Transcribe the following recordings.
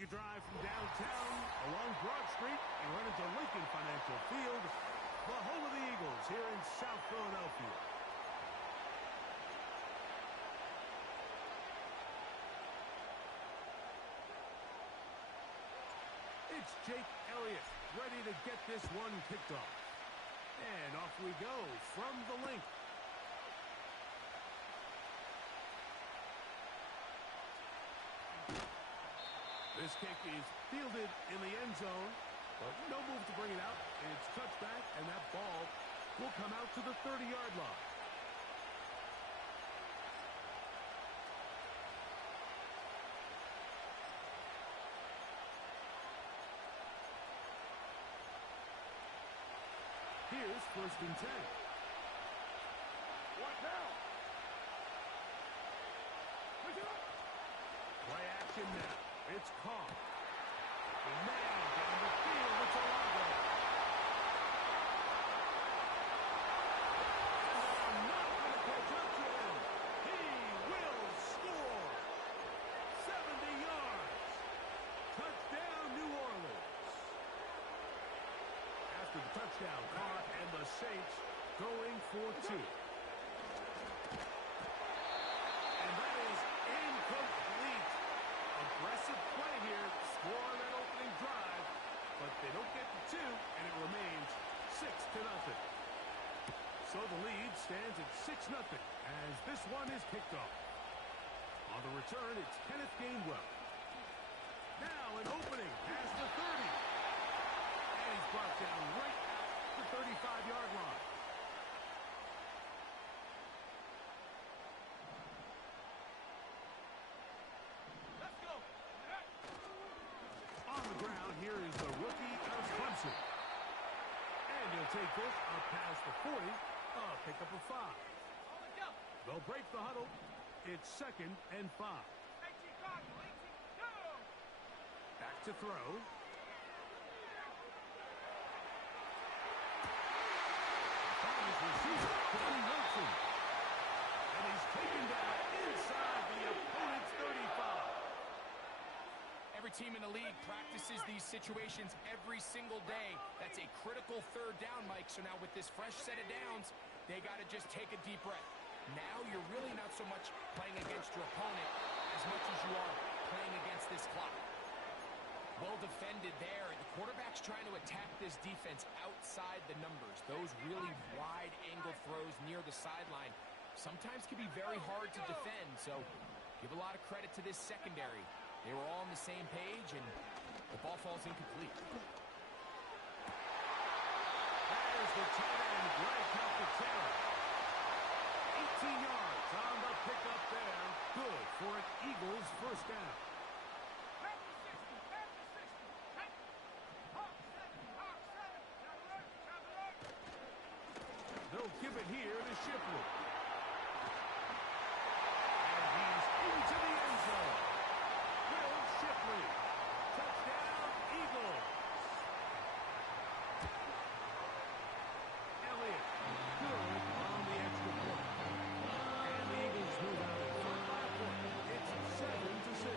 Make a drive from downtown along Broad Street and run into Lincoln Financial Field, the home of the Eagles here in South Philadelphia. It's Jake Elliott ready to get this one kicked off. And off we go from the link. This kick is fielded in the end zone, but no move to bring it out. It's touchback, and that ball will come out to the 30-yard line. Here's 1st and 10. What now? Play action now. It's Carr. The man down the field. It's Olago. And they're not going to catch up to him. He will score. 70 yards. Touchdown, New Orleans. After the touchdown, Carr and the Saints going for 2. And that is incomplete. Aggressive play here, score on that opening drive, but they don't get the 2, and it remains 6-0. So the lead stands at 6-0 as this one is kicked off. On the return, it's Kenneth Gainwell. Now an opening past the 30. And he's brought down right at the 35-yard line. Here is the rookie out of Clemson. And he'll take this up past the 40, pick up a 5. They'll break the huddle. It's 2nd and 5. Back to throw. Found his receiver, Tony Wilson. And he's taken down inside the opponent's 35. Every team in the league practices these situations every single day. That's a critical 3rd down, Mike. So now with this fresh set of downs, they got to just take a deep breath. Now you're really not so much playing against your opponent as much as you are playing against this clock. Well defended there. The quarterback's trying to attack this defense outside the numbers. Those really wide angle throws near the sideline sometimes can be very hard to defend. So give a lot of credit to this secondary. They were all on the same page, and the ball falls incomplete. There's the tight end, Greg Calcaterra. 18 yards on the pickup there. Good for an Eagles 1st down. They'll give it here to Shipley. And he's into the end zone. Shipley. Touchdown, Eagles. Elliott, good on the extra point. And the Eagles move out in front by a point. It's 7-6.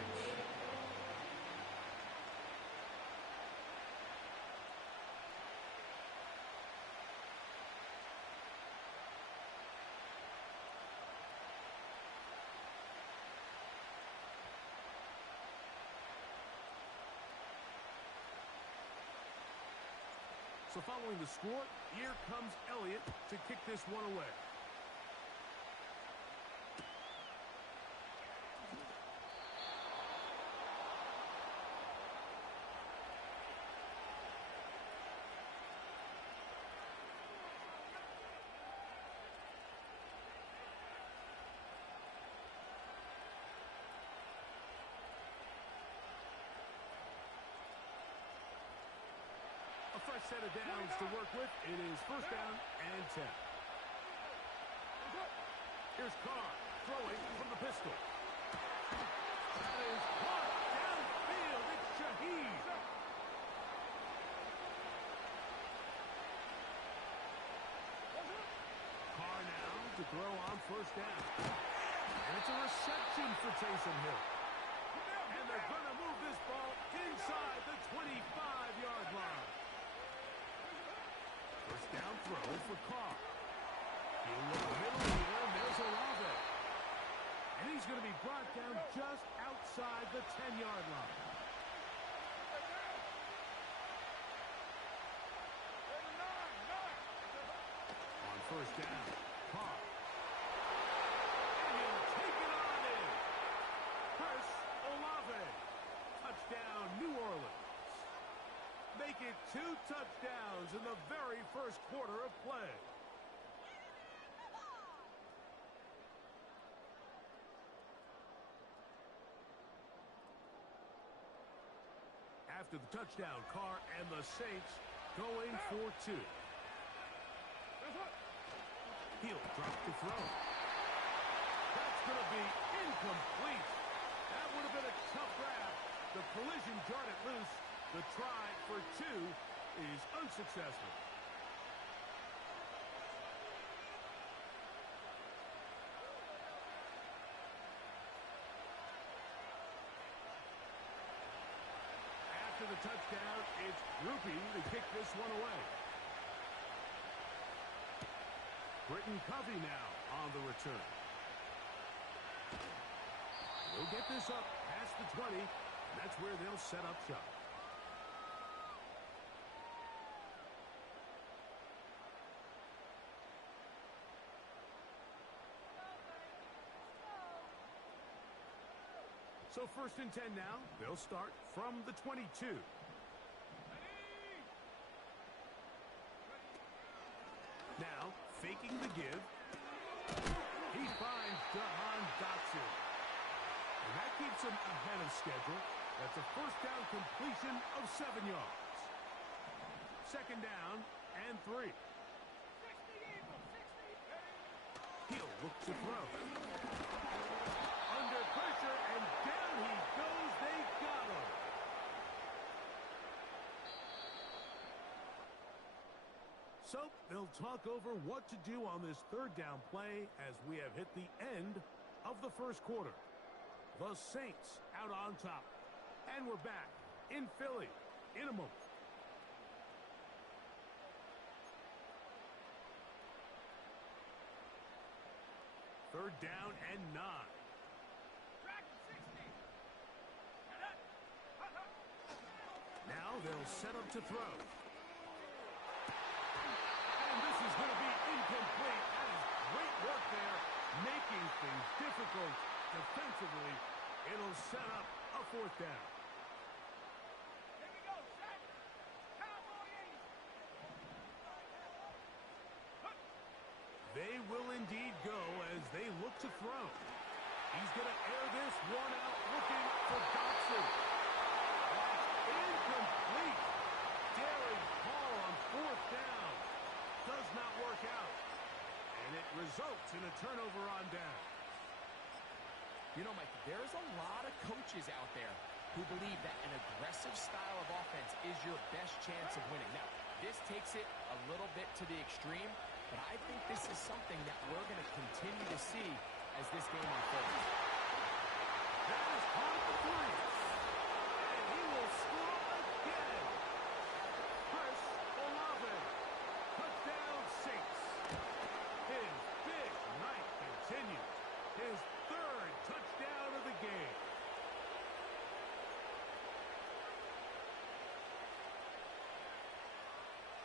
So following the score, here comes Elliott to kick this one away. A fresh set of downs to work with. It is 1st down and 10. Here's Carr throwing from the pistol. That is caught downfield. It's Shaheed. Carr now to throw on 1st down. And it's a reception for Taysom Hill. And they're going to move this ball for Carr. You look middle here, and there's Olave. And he's going to be brought down just outside the 10-yard line. On first down, Carr. And he'll take it on in. Chris Olave. Touchdown, New Orleans. Make it 2 touchdowns in the very first quarter of play. After the touchdown, Carr and the Saints going for 2. He'll drop the throw. That's going to be incomplete. That would have been a tough grab. The collision jarred it loose. The try for 2 is unsuccessful. After the touchdown, it's Groupie to kick this one away. Britton Covey now on the return. They'll get this up past the 20. And that's where they'll set up shop. So first and 10 now. They'll start from the 22. Now, faking the give. He finds Jahan Dotson. And that keeps him ahead of schedule. That's a first down completion of 7 yards. Second down and 3. He'll look to throw. Under pressure, and down he goes. They got him. So they'll talk over what to do on this third down play as we have hit the end of the first quarter. The Saints out on top. And we're back in Philly in a moment. Third down and 9. Now they'll set up to throw. And this is going to be incomplete. That is great work there, making things difficult defensively. It'll set up a fourth down. They will indeed go as they look to throw. He's going to air this one out, looking for Dotson. That's incomplete. Daring call on fourth down. Does not work out. And it results in a turnover on down. You know, Mike, there's a lot of coaches out there who believe that an aggressive style of offense is your best chance of winning. Now, this takes it a little bit to the extreme, but I think this is something that we're going to continue to see as this game unfolds. That is on the 3. And he will score again. Chris Olave. Touchdown Saints. His big night continues. His third touchdown of the game.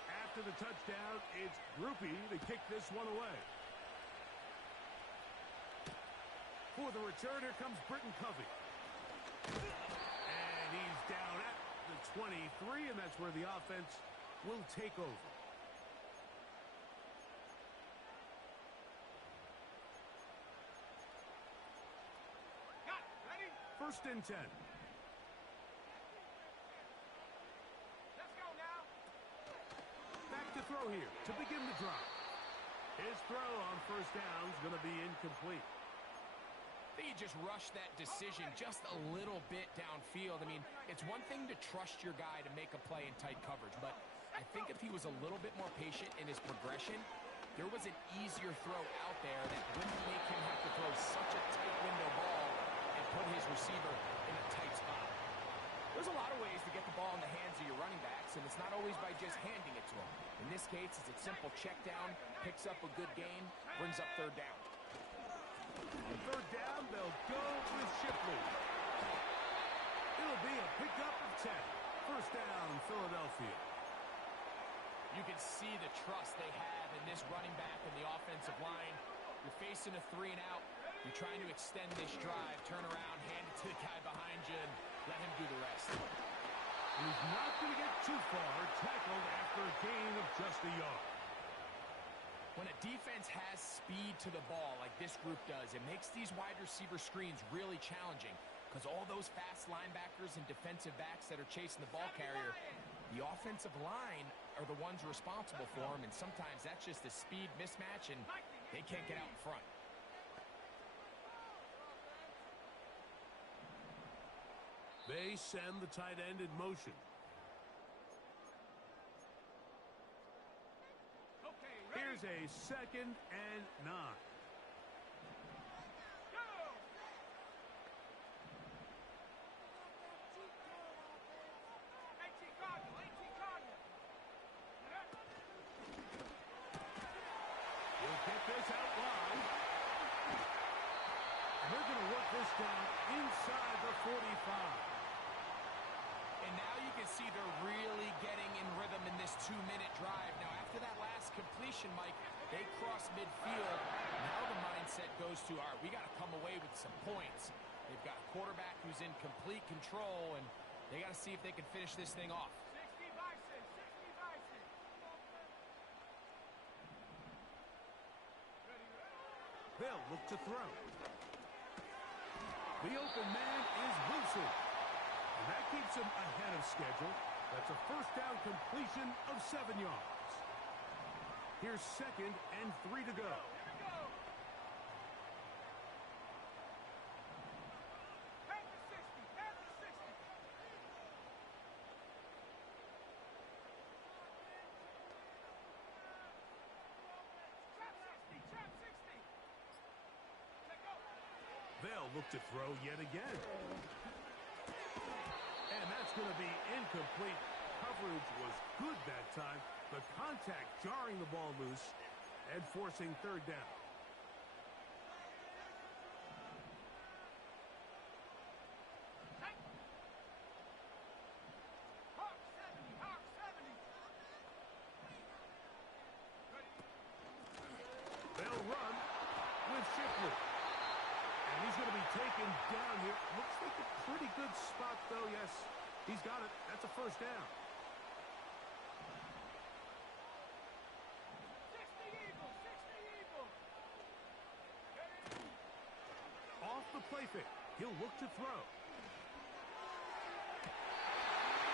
After the touchdown, it's Groupie to kick this one away. For the return, here comes Britton Covey. And he's down at the 23, and that's where the offense will take over. First and 10. Let's go now. Back to throw here to begin the drive. His throw on first down is going to be incomplete. I think he just rushed that decision just a little bit downfield. I mean, it's one thing to trust your guy to make a play in tight coverage, but I think if he was a little bit more patient in his progression, there was an easier throw out there that wouldn't make him have to throw such a tight window ball and put his receiver in a tight spot. There's a lot of ways to get the ball in the hands of your running back. blocks, and it's not always by just handing it to him. In this case, it's a simple check down, picks up a good gain, brings up third down. On third down, they'll go with Shipley. It'll be a pickup of 10. First down, Philadelphia. You can see the trust they have in this running back and the offensive line. You're facing a 3 and out. You're trying to extend this drive, turn around, hand it to the guy behind you, and let him do the rest. He's not going to get too far, tackled after a gain of just a yard. When a defense has speed to the ball like this group does, it makes these wide receiver screens really challenging because all those fast linebackers and defensive backs that are chasing the ball carrier, the offensive line are the ones responsible for them, and sometimes that's just a speed mismatch, and they can't get out in front. They send the tight end in motion. Here's a 2nd and 9. He'll get this out wide. And they're going to work this down inside the 45. And now you can see they're really getting in rhythm in this 2-minute drive. Now, after that last completion, Mike, they cross midfield. Now the mindset goes to, all right, we got to come away with some points. They've got a quarterback who's in complete control, and they got to see if they can finish this thing off. 60 Bison, 60 Bison. They'll look to throw. The open man is Wilson. And that keeps him ahead of schedule. That's a first down completion of 7 yards. Here's 2nd and 3 to go. They'll look to throw yet again. And that's going to be incomplete. Coverage was good that time. The contact jarring the ball loose and forcing third down. They'll run with Shipley. And he's going to be taken down here. Looks like a pretty good spot, though. Yes, he's got it. That's a first down. 60 Eagles, 60 Eagles. Off the play fake. He'll look to throw.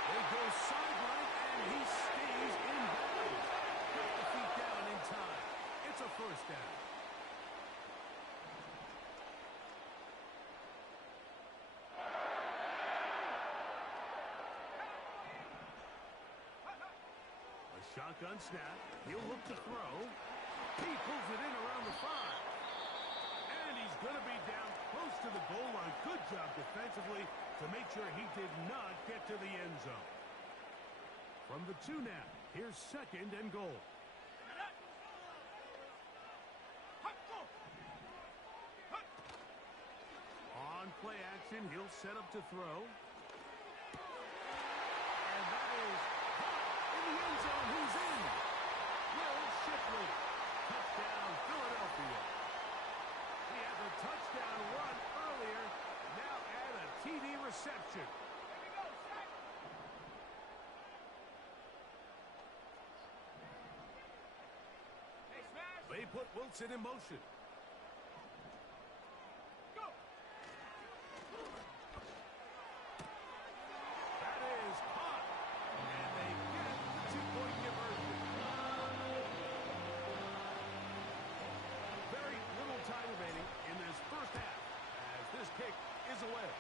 They go sideline, and he stays in bounds. Got the feet down in time. It's a first down. Shotgun snap. He'll look to throw. He pulls it in around the 5. And he's going to be down close to the goal line. Good job defensively to make sure he did not get to the end zone. From the 2 now, here's 2nd and goal. On play action, he'll set up to throw. And that is in the end zone. Who's in? Will Shipley. Touchdown, Philadelphia. He had the touchdown run earlier. Now add a TD reception. They put Wilson in motion. That is caught. And they get the 2-point conversion. Very little time remaining in this first half as this kick is away.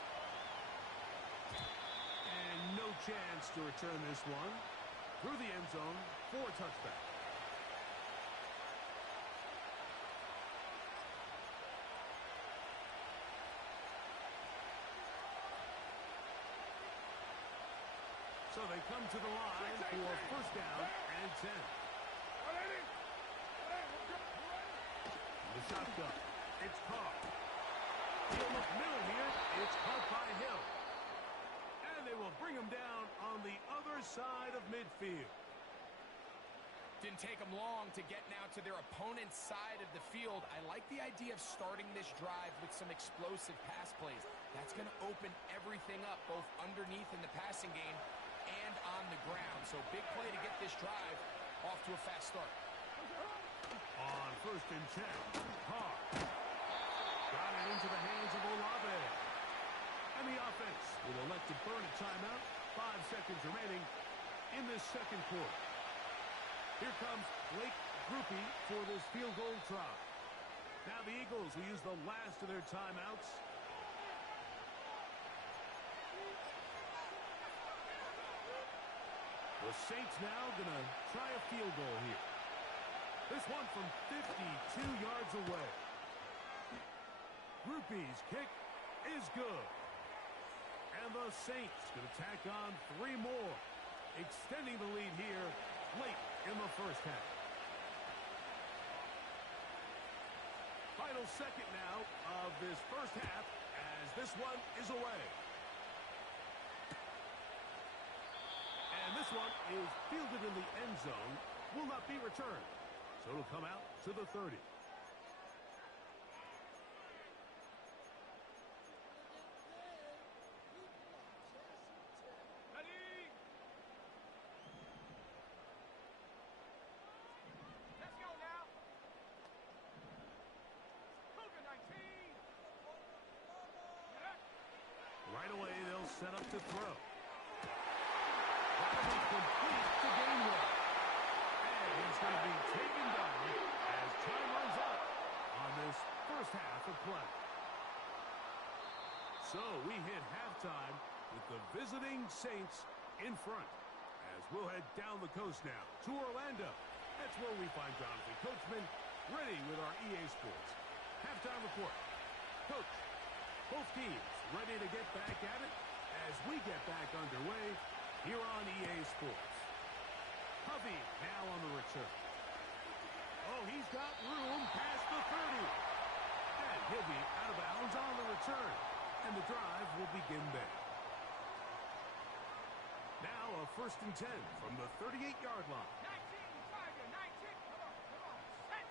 And no chance to return this one through the end zone for a touchback. So they come to the line for first down and 10. The shotgun. It's caught. He'll look middle here. It's caught by Hill. And they will bring him down on the other side of midfield. Didn't take them long to get now to their opponent's side of the field. I like the idea of starting this drive with some explosive pass plays. That's going to open everything up, both underneath in the passing game and on the ground. So big play to get this drive off to a fast start. On first and 10, Carr. Got it into the hands of Olave. And the offense will elect to burn a timeout. 5 seconds remaining in this second quarter. Here comes Blake Grupe for this field goal try. Now the Eagles will use the last of their timeouts. The Saints now going to try a field goal here. This one from 52 yards away. Grupe's kick is good. And the Saints going to tack on 3 more, extending the lead here late in the first half. Final second now of this first half as this one is away. And this one is fielded in the end zone, will not be returned. So it'll come out to the 30. Right away, they'll set up to throw. That'll be complete to Gainwell. And he's going to be taken down as time runs out on this first half of play. So we hit halftime with the visiting Saints in front. As we'll head down the coast now to Orlando. That's where we find Jonathan Coachman ready with our EA Sports halftime report. Coach, both teams ready to get back at it as we get back underway here on EA Sports. Hovey now on the return. Oh, he's got room past the 30. And he'll be out of bounds on the return. And the drive will begin there. Now a first and 10 from the 38-yard line. 19, Tiger, 19. Come on, set.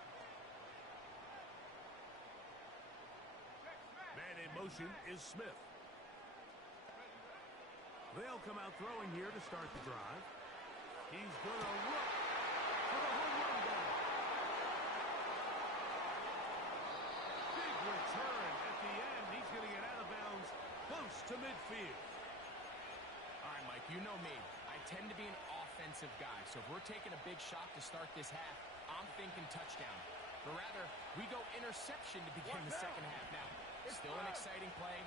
Check, smash. Man in motion is Smith. They'll come out throwing here to start the drive. He's going to look for the home run ball. Big return at the end. He's going to get out of bounds close to midfield. All right, Mike, you know me. I tend to be an offensive guy. So if we're taking a big shot to start this half, I'm thinking touchdown. But rather, we go interception to begin the second half now. Still an exciting play.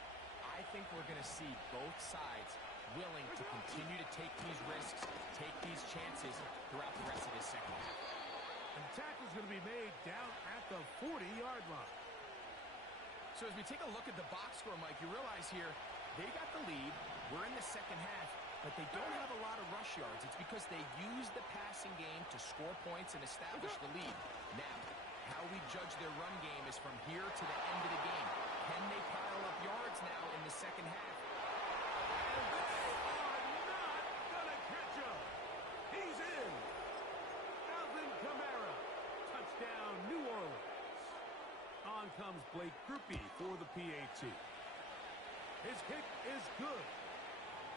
I think we're going to see both sides willing to continue to take these risks, take these chances throughout the rest of this second half. And the tackle's going to be made down at the 40-yard line. So as we take a look at the box score, Mike, you realize here they got the lead. We're in the second half, but they don't have a lot of rush yards. It's because they use the passing game to score points and establish the lead. Now, how we judge their run game is from here to the end of the game. Can they pile up yards now in the second half? And they are not going to catch him. He's in. Alvin Kamara. Touchdown, New Orleans. On comes Blake Grupe for the PAT. His kick is good.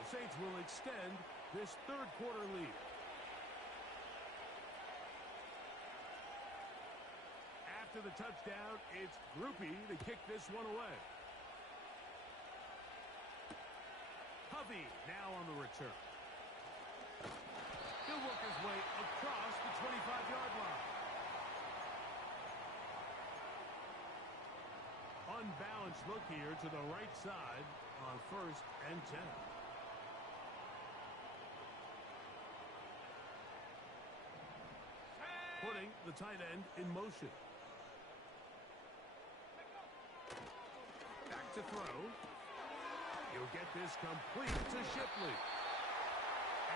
The Saints will extend this third quarter lead. After the touchdown, it's Grupe to kick this one away. Hovey now on the return. He'll work his way across the 25-yard line. Unbalanced look here to the right side on first and 10. Putting the tight end in motion. Back to throw. He'll get this complete to Shipley.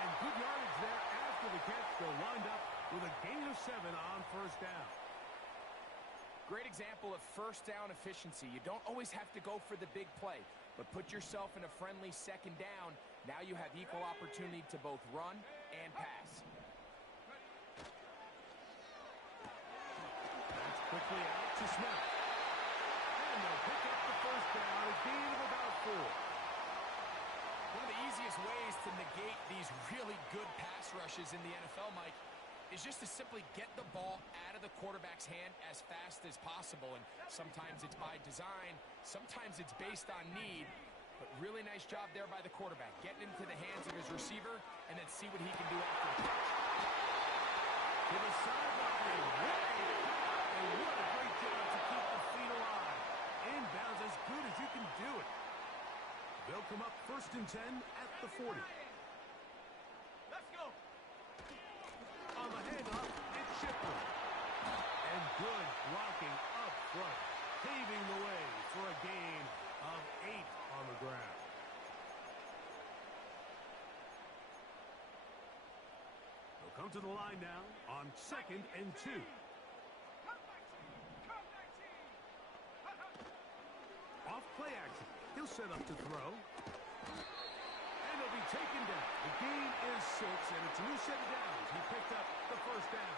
And good yardage there after the catch. They'll wind up with a gain of 7 on first down. Great example of first down efficiency. You don't always have to go for the big play, but put yourself in a friendly second down. Now you have equal opportunity to both run and pass. That's quickly out to Smith. And they'll pick up the first down, a gain of about 4. One of the easiest ways to negate these really good pass rushes in the NFL, Mike, is just to simply get the ball out of the quarterback's hand as fast as possible. And sometimes it's by design, sometimes it's based on need. But really nice job there by the quarterback, getting into the hands of his receiver and then see what he can do after the catch. To the sideline, and what a great job to keep the feet alive. Inbounds as good as you can do it. They'll come up 1st and 10 at the 40. Let's go. On the handoff, it's Shipley. And good blocking up front, paving the way for a gain of 8 on the ground. They'll come to the line now on 2nd and 2. Come 19. Come 19. Off play action. He'll set up to throw. And he'll be taken down. The gain is 6, and it's a new set of downs. He picked up the first down.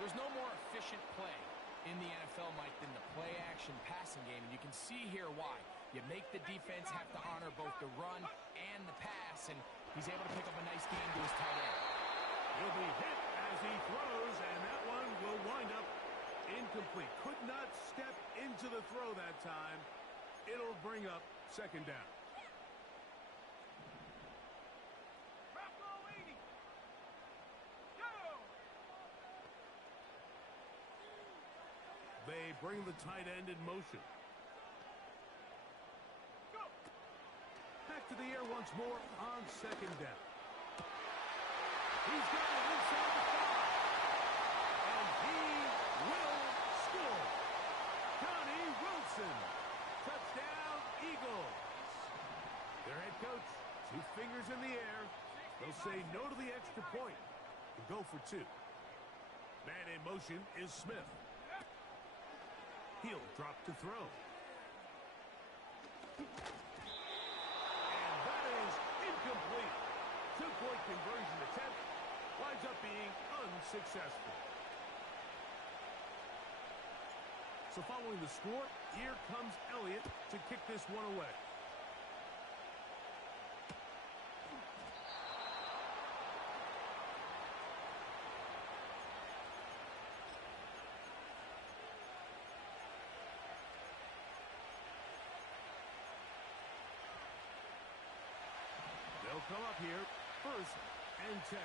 There's no more efficient play in the NFL, Mike, than the play-action passing game, and you can see here why. You make the defense have to honor both the run and the pass, and he's able to pick up a nice gain to his tight end. He'll be hit as he throws, and that one will wind up incomplete. Could not step into the throw that time. It'll bring up 2nd down. Drop goal 80. Go. They bring the tight end in motion. Go. Back to the air once more on 2nd down. He's got it inside the 5. And he will score. Johnny Wilson. Touchdown, Eagles. Their head coach, 2 fingers in the air. They'll say no to the extra point and go for 2. Man in motion is Smith. He'll drop to throw. And that is incomplete. 2-point conversion attempt winds up being unsuccessful. So following the score, here comes Elliott to kick this one away. They'll come up here 1st and 10.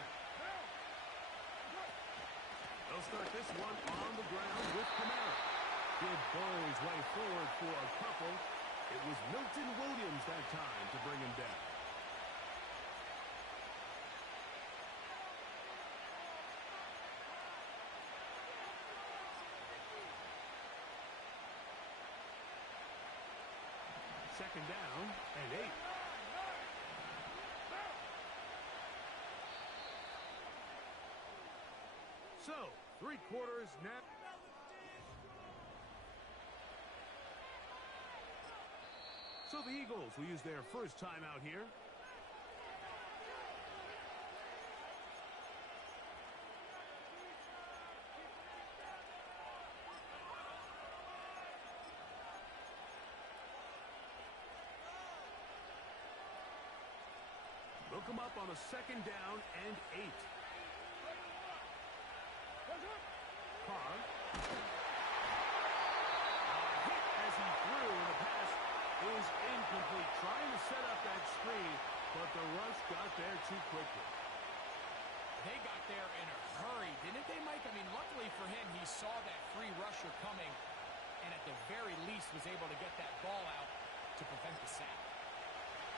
They'll start this one on the ground with Kamara. He'll bowl his way forward for a couple. It was Milton Williams that time to bring him down. Second down and 8. So, 3 quarters now. So the Eagles will use their first timeout here. They'll come up on a 2nd down and 8. Carr. Hit as he threw, and the pass is incomplete. Trying to set up that screen, but the rush got there too quickly. They got there in a hurry, didn't they, Mike? I mean, luckily for him, he saw that free rusher coming, and at the very least was able to get that ball out to prevent the sack.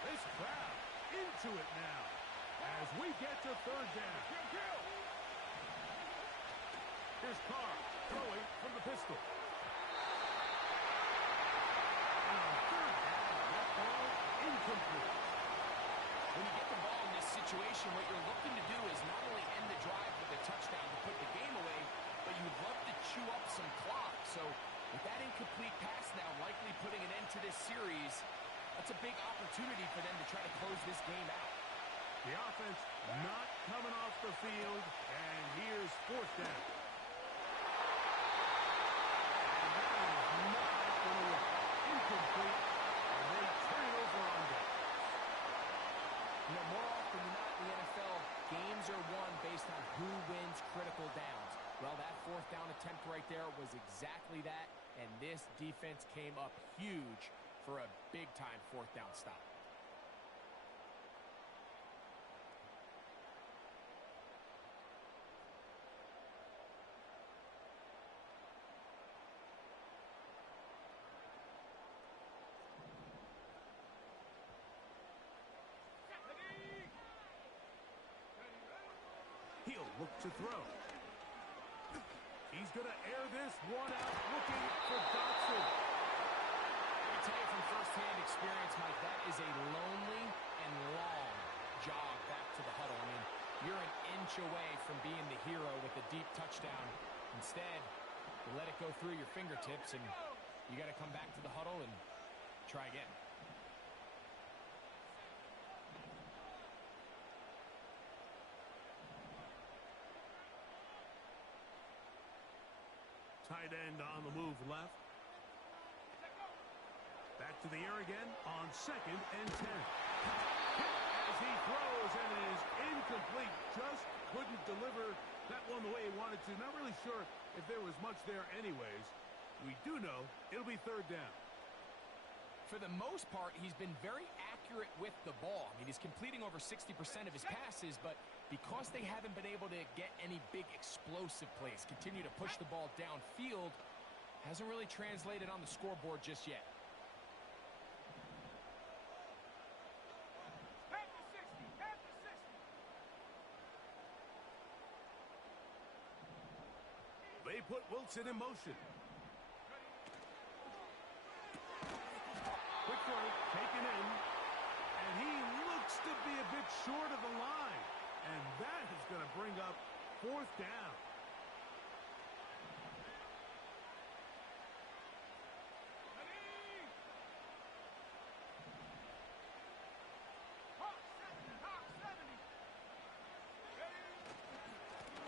This crowd into it now as we get to 3rd down. Here's Carr throwing from the pistol. And on 3rd down, that ball incomplete. When you get the ball in this situation, what you're looking to do is not only end the drive with a touchdown to put the game away, but you'd love to chew up some clock. So with that incomplete pass now likely putting an end to this series, that's a big opportunity for them to try to close this game out. The offense not coming off the field, and here's fourth down. And that is not going to work. Incomplete, and they turn it over on downs. You know, more often than not in the NFL, games are won based on who wins critical downs. Well, that fourth down attempt right there was exactly that, and this defense came up huge for a big-time fourth down stop. He'll look to throw. He's going to air this one out, looking for Dotson. Let me tell you from firsthand experience, Mike, that is a lonely and long jog back to the huddle. I mean, you're an inch away from being the hero with a deep touchdown. Instead, you let it go through your fingertips, and you got to come back to the huddle and try again. Tight end on the move left. Back to the air again on 2nd and 10. As he throws and is incomplete. Just couldn't deliver that one the way he wanted to. Not really sure if there was much there anyways. We do know it'll be 3rd down. For the most part, he's been very accurate with the ball. I mean, he's completing over 60% of his passes, but because they haven't been able to get any big explosive plays, continue to push the ball downfield, hasn't really translated on the scoreboard just yet. Back to 60. Back to 60. They put Wilson in motion. Quick throw, taken in, and he looks to be a bit short of the line. And that is going to bring up 4th down. Hawk 70. Hawk 70.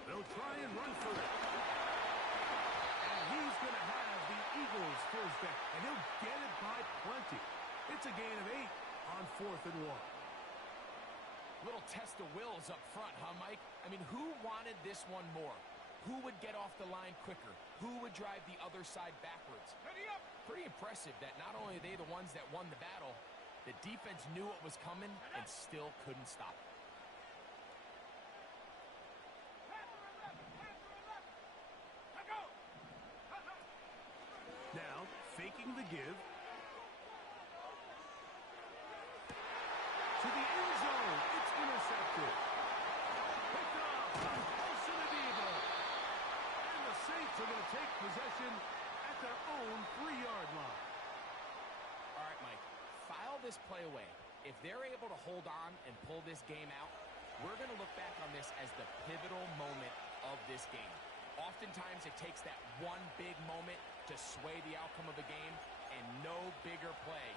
They'll try and run for it. And he's going to have the Eagles' first down. And he'll get it by plenty. It's a gain of 8 on 4th and 1. Little test of wills up front, huh, Mike? I mean, who wanted this one more? Who would get off the line quicker? Who would drive the other side backwards? Ready up. Pretty impressive that not only are they the ones that won the battle, the defense knew what was coming and still couldn't stop it. Panther 11. Panther 11. Let go. Now, faking the give. To the end zone. It's intercepted. Picked off by Wilson Adiba. And the Saints are going to take possession at their own 3-yard line. All right, Mike, file this play away. If they're able to hold on and pull this game out, we're going to look back on this as the pivotal moment of this game. Oftentimes, it takes that one big moment to sway the outcome of the game, and no bigger play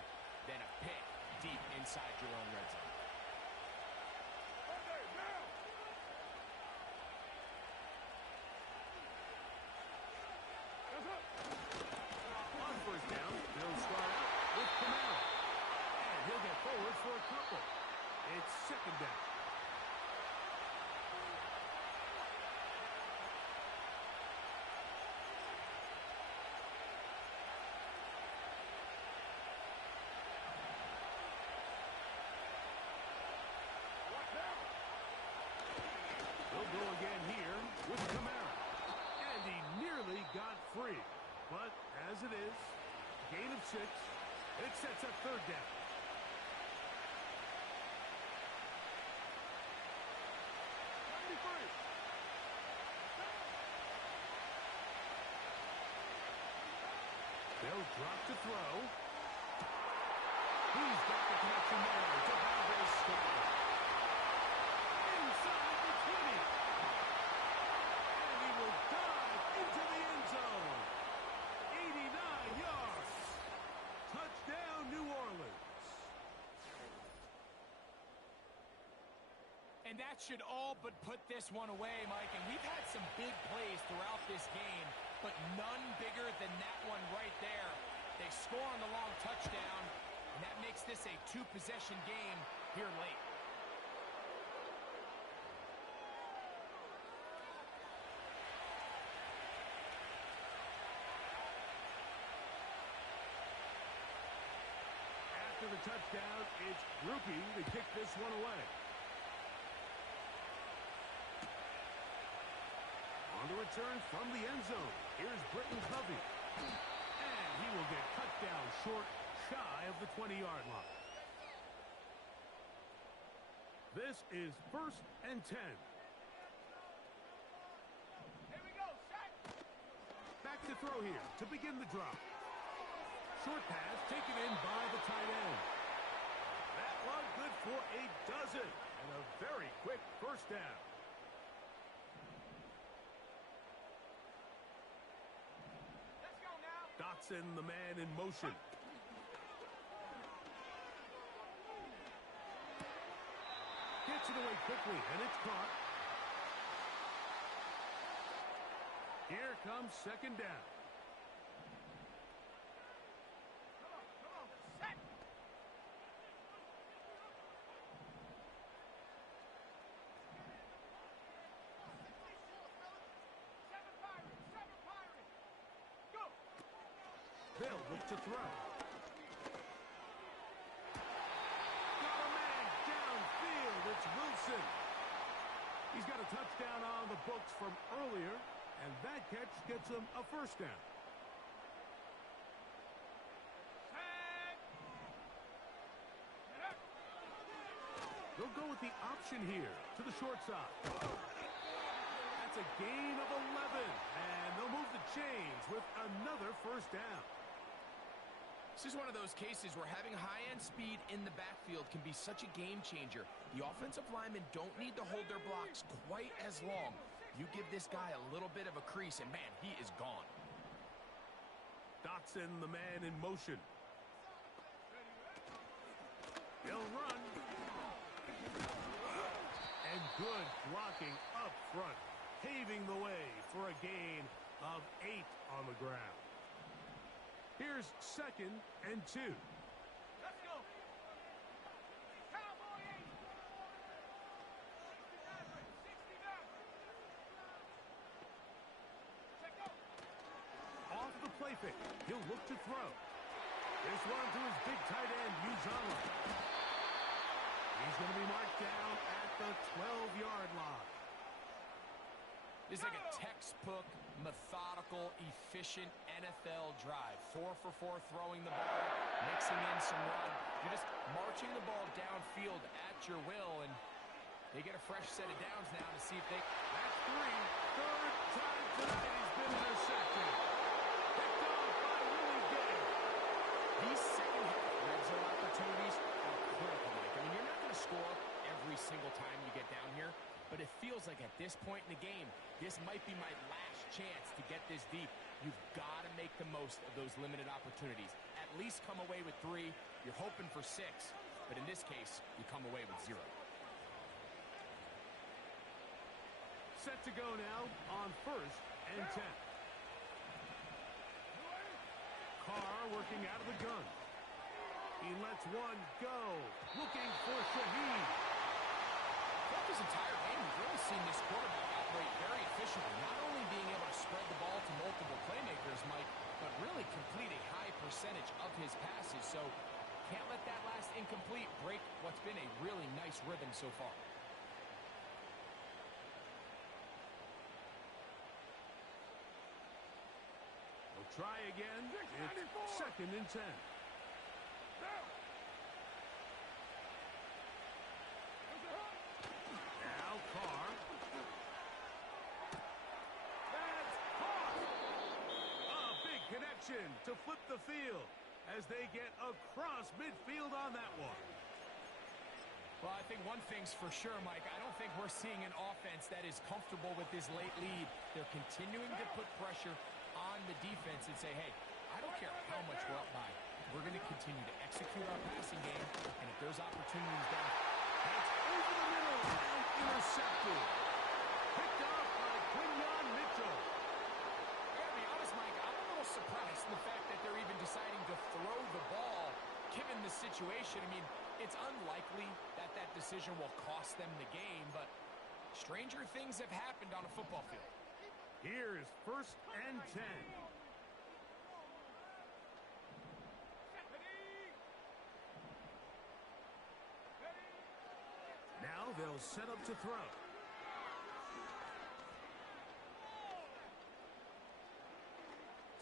than a pick deep inside your own red zone. On 1st down, they'll start out with Kamara. And he'll get forward for a couple. It's 2nd down. They'll go again here with Kamara. And he nearly got free. But as it is, gain of 6. It sets up 3rd down. They'll drop to throw. He's got the connection there. It's a boundary stop. Inside the 20. And he will dive into the end zone. 89 yards. Touchdown, New Orleans. And that should all but put this one away, Mike. And we've had some big plays throughout this game, but none bigger than that one right there. They score on the long touchdown, and that makes this a two-possession game here late. After the touchdown, it's Rookie to kick this one away. On the return from the end zone, here's Britton Covey. And he will get cut down short, shy of the 20-yard line. This is 1st and 10. Here we go, set. Back to throw here to begin the drop. Short pass taken in by the tight end. That one good for a dozen. And a very quick first down. Let's go now. Dotson, the man in motion. Gets it away quickly, and it's caught. Here comes second down. Come on, set. Seven Pirates. Go. Bill looks to throw. Got a man downfield. It's Wilson. He's got a touchdown on the books from earlier, and that catch gets him a first down. Set. Get up. They'll go with the option here to the short side. That's a gain of 11, and they'll move the chains with another first down. This is one of those cases where having high-end speed in the backfield can be such a game changer. The offensive linemen don't need to hold their blocks quite as long. You give this guy a little bit of a crease, and man, he is gone. Dotson, the man in motion. He'll run. And good blocking up front, paving the way for a gain of 8 on the ground. Here's 2nd and 2. Let's go. Cowboy 8. 69. Check go. Off the play fake. He'll look to throw. This one to his big tight end, Uzama. He's going to be marked down at the 12-yard line. This is like a textbook, methodical, efficient NFL drive. 4 for 4 throwing the ball, mixing in some run. You're just marching the ball downfield at your will, and they get a fresh set of downs now to see if they... That's 3. Third time tonight he's been intercepted. Picked off by Willie Gay. These second half red zone opportunities are critical, Mike. I mean, you're not going to score every single time you get down here, but it feels like at this point in the game, this might be my last chance to get this deep. You've got to make the most of those limited opportunities. At least come away with 3. You're hoping for 6, but in this case, you come away with 0. Set to go now on 1st and 10. Carr working out of the gun. He lets one go. Looking for Shaheed. Throughout this entire game, we've really seen this quarterback operate very efficiently, not only being able to spread the ball to multiple playmakers, Mike, but really complete a high percentage of his passes. So can't let that last incomplete break what's been a really nice rhythm so far. We'll try again. It's 2nd and 10. Now Carr. That's caught. A big connection to flip the field. as they get across midfield on that one. Well, I think one thing's for sure, Mike. I don't think we're seeing an offense that is comfortable with this late lead. They're continuing to put pressure on the defense and say, hey, I don't care how much we're up by. We're going to continue to execute our passing game, and if there's opportunities down, that's over the middle and intercepted. Picked off by Quinyon Mitchell. I gotta be honest, Mike, I'm a little surprised in the fact that they're even deciding to throw the ball, given the situation. I mean, it's unlikely that that decision will cost them the game, but stranger things have happened on a football field. Here's 1st and 10. Now they'll set up to throw.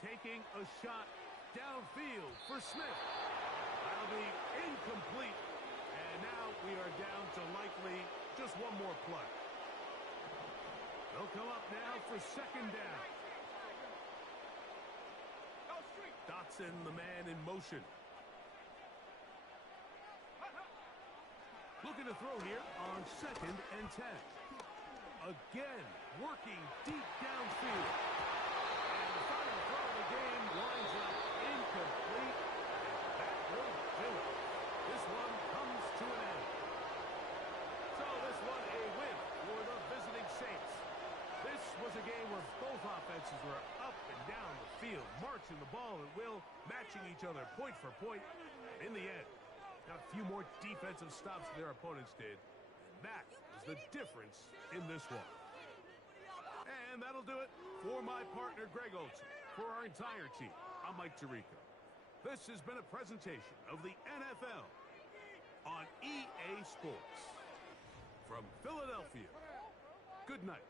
Taking a shot downfield for Smith. That'll be incomplete. And now we are down to likely just one more play. They'll come up now for 2nd down. Dotson, the man in motion. Looking to throw here on 2nd and 10. Again, working deep downfield. And the final throw of the game lines up incomplete. And that will do it. This one comes to an end. So this one a win for the visiting Saints. This was a game where both offenses were up and down the field, marching the ball at will, matching each other point for point. In the end, got a few more defensive stops than their opponents did. And that is the difference in this one. And that'll do it for my partner, Greg Olson. For our entire team, I'm Mike Tirico. This has been a presentation of the NFL on EA Sports. From Philadelphia, good night.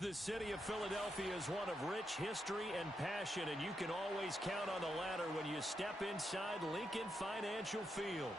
The city of Philadelphia is one of rich history and passion, and you can always count on the latter when you step inside Lincoln Financial Field.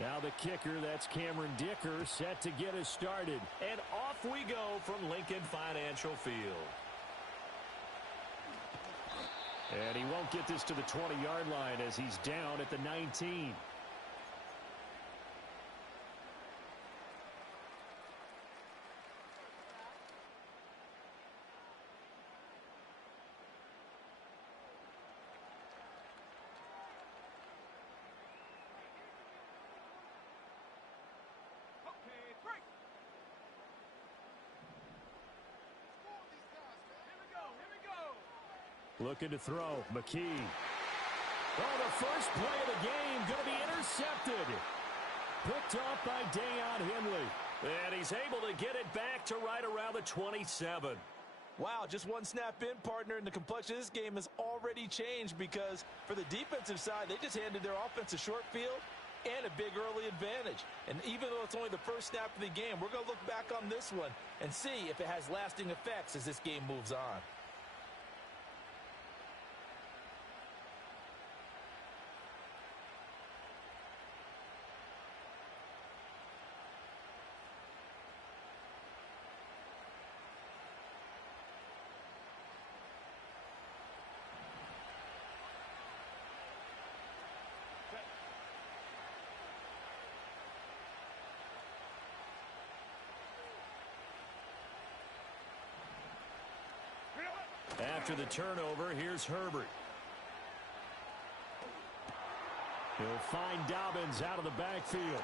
Now the kicker, that's Cameron Dicker, set to get us started. And off we go from Lincoln Financial Field. And he won't get this to the 20-yard line as he's down at the 19. Looking to throw, McKee. Oh, the first play of the game going to be intercepted. Picked off by Dayon Henley. And he's able to get it back to right around the 27. Wow, just one snap in, partner, and the complexion of this game has already changed because for the defensive side, they just handed their offense a short field and a big early advantage. And even though it's only the first snap of the game, we're going to look back on this one and see if it has lasting effects as this game moves on. After the turnover, here's Herbert. He'll find Dobbins out of the backfield.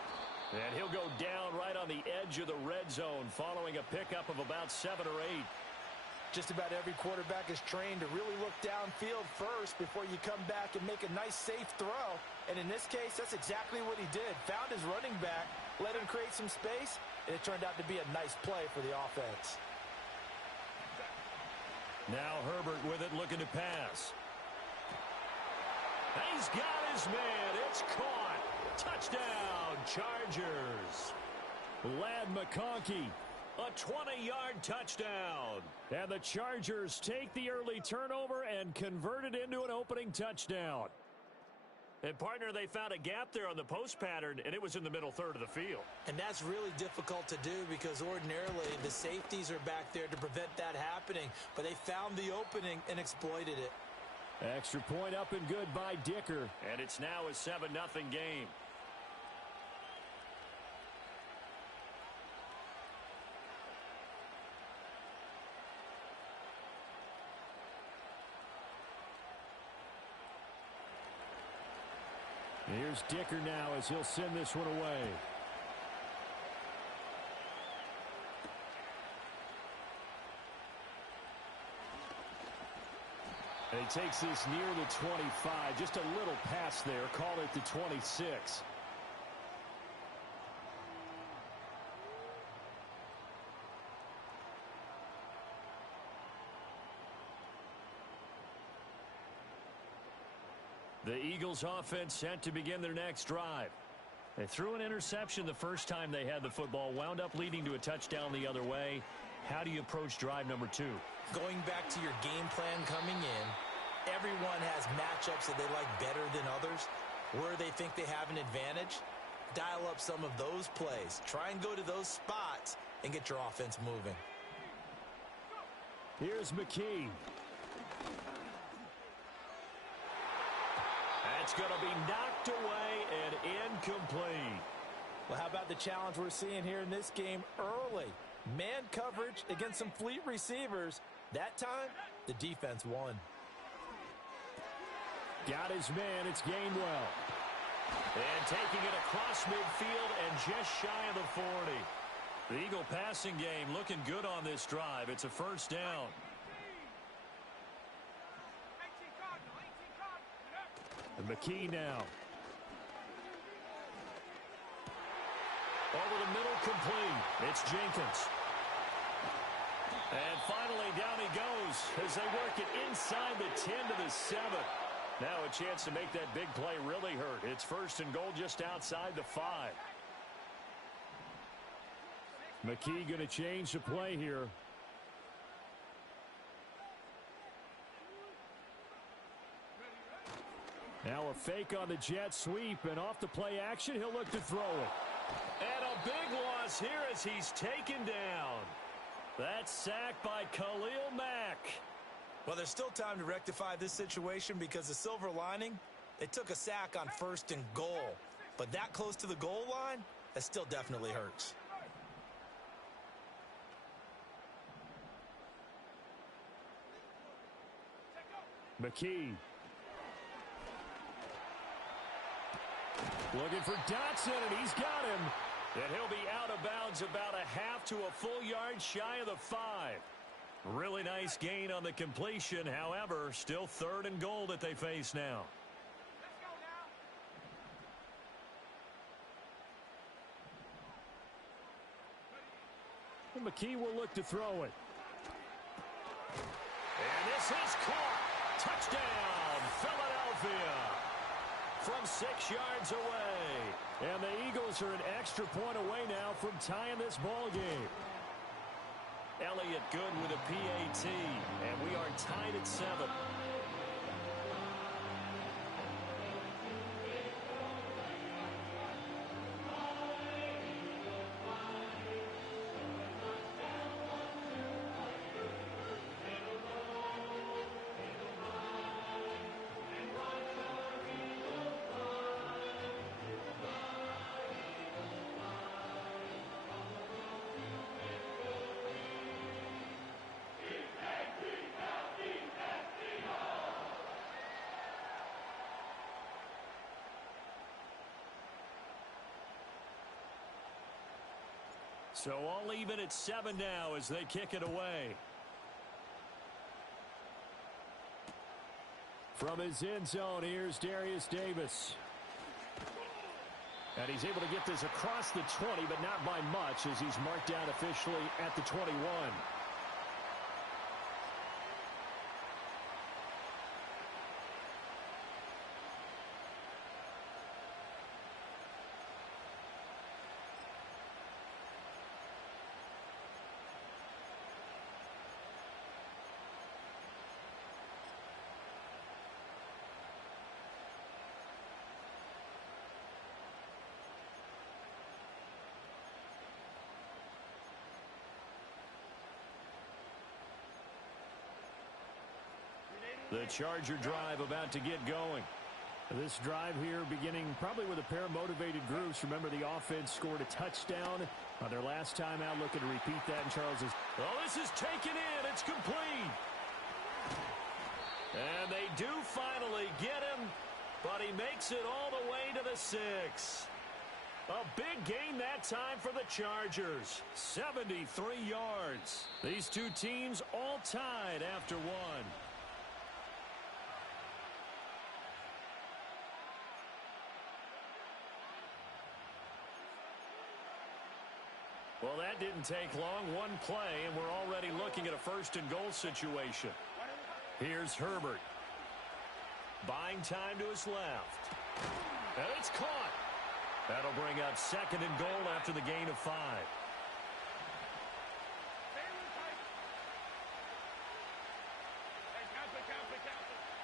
And he'll go down right on the edge of the red zone following a pickup of about 7 or 8. Just about every quarterback is trained to really look downfield first before you come back and make a nice, safe throw. And in this case, that's exactly what he did. Found his running back, let him create some space, and it turned out to be a nice play for the offense. Now Herbert with it, looking to pass. He's got his man. It's caught. Touchdown, Chargers. Ladd McConkey, a 20-yard touchdown. And the Chargers take the early turnover and convert it into an opening touchdown. And, partner, they found a gap there on the post pattern, and it was in the middle third of the field. And that's really difficult to do because ordinarily the safeties are back there to prevent that happening. But they found the opening and exploited it. Extra point up and good by Dicker. And it's now a 7-0 game. Here's Dicker now as he'll send this one away. And he takes this near the 25. Just a little pass there. Call it the 26. The Eagles offense set to begin their next drive. They threw an interception the first time they had the football, wound up leading to a touchdown the other way. How do you approach drive number 2? Going back to your game plan coming in, everyone has matchups that they like better than others. Where they think they have an advantage, dial up some of those plays. Try and go to those spots and get your offense moving. Here's McKee. That's going to be knocked away and incomplete. Well, how about the challenge we're seeing here in this game early? Man coverage against some fleet receivers. That time, the defense won. Got his man. It's Gainwell. And taking it across midfield and just shy of the 40. The Eagle passing game looking good on this drive. It's a first down. And McKee now. Over the middle, complete. It's Jenkins. And finally, down he goes as they work it inside the 10 to the 7. Now a chance to make that big play really hurt. It's first and goal just outside the 5. McKee going to change the play here. Now a fake on the jet sweep, and off the play action, he'll look to throw it. And a big loss here as he's taken down. That's sacked by Khalil Mack. Well, there's still time to rectify this situation because the silver lining, they took a sack on first and goal. But that close to the goal line, that still definitely hurts. McKee. Looking for Dotson, and he's got him. And he'll be out of bounds about a half to a full yard shy of the 5. Really nice gain on the completion. However, still third and goal that they face now. And McKee will look to throw it. And this is caught. Touchdown, Philadelphia. From 6 yards away. And the Eagles are an extra point away now from tying this ball game. Elliott good with a PAT. And we are tied at 7. So all even at 7 now as they kick it away. From his end zone, here's Darius Davis. And he's able to get this across the 20, but not by much as he's marked down officially at the 21. The Charger drive about to get going. This drive here beginning probably with a pair of motivated groups. Remember, the offense scored a touchdown on their last time out, looking to repeat that in Charles's. Oh, this is taken in. It's complete. And they do finally get him, but he makes it all the way to the 6. A big gain that time for the Chargers. 73 yards. These two teams all tied after one. Well, that didn't take long. One play, and we're already looking at a first and goal situation. Here's Herbert. Buying time to his left. And it's caught. That'll bring up second and goal after the gain of 5.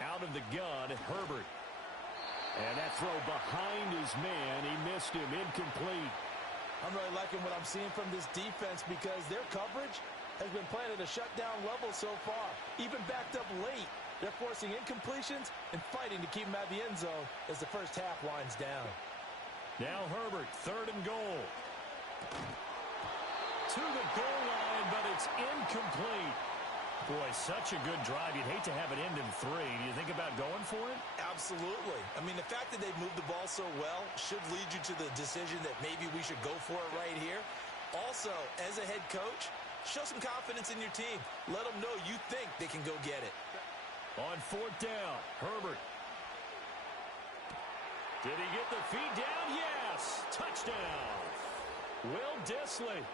Out of the gun, Herbert. And that throw behind his man. He missed him. Incomplete. I'm really liking what I'm seeing from this defense because their coverage has been playing at a shutdown level so far. Even backed up late, they're forcing incompletions and fighting to keep them out of the end zone as the first half winds down. Now Herbert, third and goal. To the goal line, but it's incomplete. Boy, such a good drive. You'd hate to have it end in 3. Do you think about going for it? Absolutely. I mean, the fact that they've moved the ball so well should lead you to the decision that maybe we should go for it right here. Also, as a head coach, show some confidence in your team. Let them know you think they can go get it. On fourth down, Herbert. Did he get the feed down? Yes. Touchdown. Will Dissly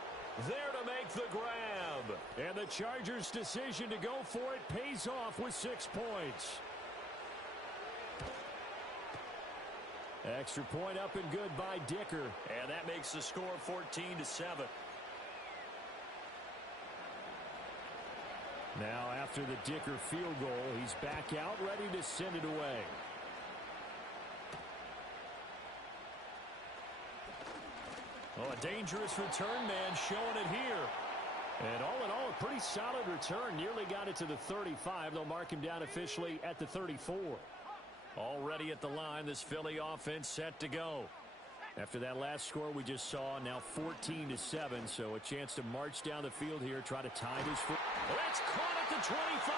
there to make the grab. And the Chargers' decision to go for it pays off with 6 points. Extra point up and good by Dicker. And that makes the score 14-7. Now after the Dicker field goal, he's back out ready to send it away. Oh, a dangerous return man showing it here. And all in all, a pretty solid return. Nearly got it to the 35. They'll mark him down officially at the 34. Already at the line, this Philly offense set to go. After that last score we just saw, now 14-7, so a chance to march down the field here, try to tie this. That's caught at the 25.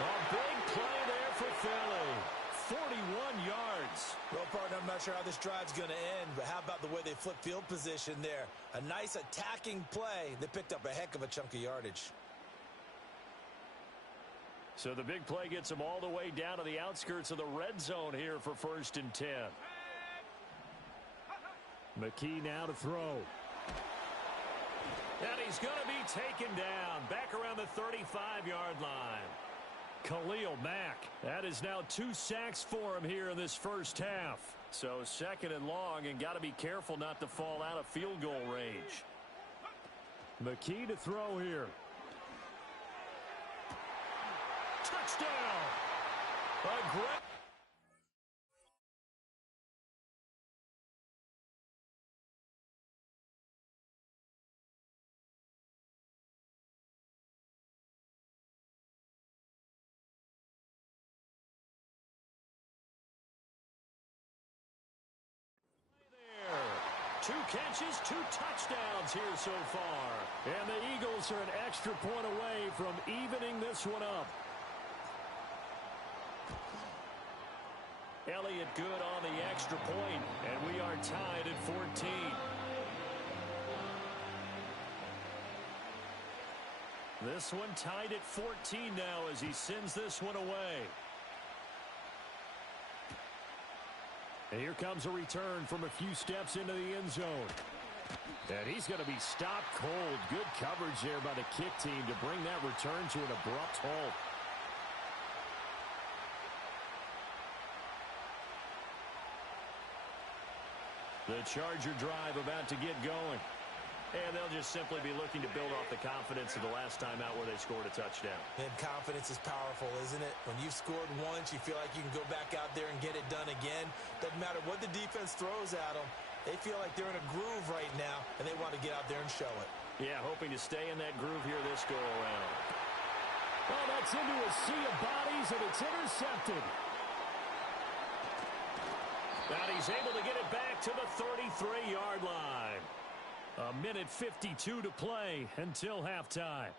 A big play there for Philly. 41 yards. Well, partner, I'm not sure how this drive's going to end, but how about the way they flip field position there? A nice attacking play. They picked up a heck of a chunk of yardage. So the big play gets them all the way down to the outskirts of the red zone here for 1st and 10. McKee now to throw. And he's going to be taken down back around the 35-yard line. Khalil Mack. That is now 2 sacks for him here in this first half. So 2nd and long, and got to be careful not to fall out of field goal range. McKee to throw here. Touchdown. A great. Two catches, 2 touchdowns here so far. And the Eagles are an extra point away from evening this one up. Elliott good on the extra point, and we are tied at 14. This one tied at 14 now as he sends this one away. And here comes a return from a few steps into the end zone. And he's going to be stopped cold. Good coverage there by the kick team to bring that return to an abrupt halt. The Charger drive about to get going. And they'll just simply be looking to build off the confidence of the last time out where they scored a touchdown. And confidence is powerful, isn't it? When you've scored once, you feel like you can go back out there and get it done again. Doesn't matter what the defense throws at them. They feel like they're in a groove right now, and they want to get out there and show it. Yeah, hoping to stay in that groove here this go-around. Oh, that's into a sea of bodies, and it's intercepted. And he's able to get it back to the 33-yard line. A minute 52 to play until halftime.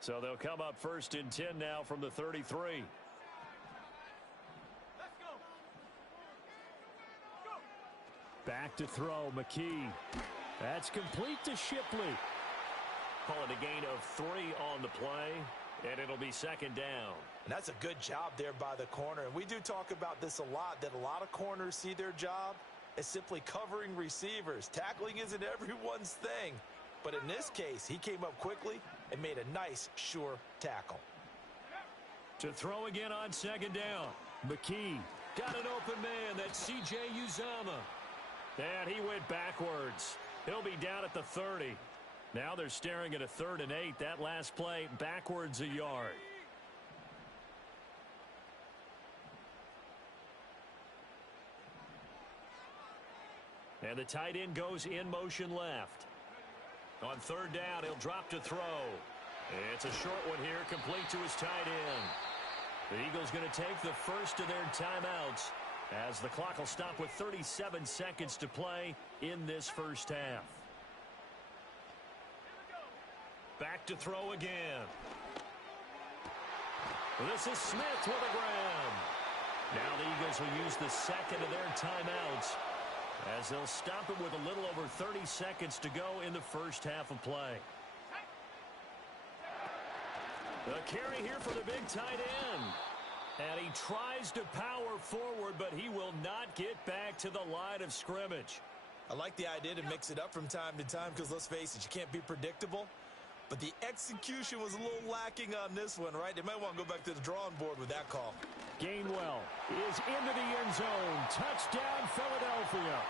So they'll come up 1st and 10 now from the 33. Let's go. Go. Back to throw, McKee. That's complete to Shipley. Call it a gain of 3 on the play, and it'll be 2nd down. And that's a good job there by the corner. And we do talk about this a lot, that a lot of corners see their job as simply covering receivers. Tackling isn't everyone's thing. But in this case, he came up quickly and made a nice, sure tackle. To throw again on 2nd down. McKee got an open man. That's C.J. Uzomah. And he went backwards. He'll be down at the 30. Now they're staring at a 3rd and 8. That last play backwards a yard. And the tight end goes in motion left. On 3rd down, he'll drop to throw. It's a short one here, complete to his tight end. The Eagles going to take the first of their timeouts as the clock will stop with 37 seconds to play in this first half. Back to throw again. This is Smith with a grab. Now the Eagles will use the 2nd of their timeouts as they'll stop it with a little over 30 seconds to go in the first half of play. The carry here for the big tight end. And he tries to power forward, but he will not get back to the line of scrimmage. I like the idea to mix it up from time to time because, let's face it, you can't be predictable. But the execution was a little lacking on this one, right? They might want to go back to the drawing board with that call. Gainwell is into the end zone. Touchdown, Philadelphia.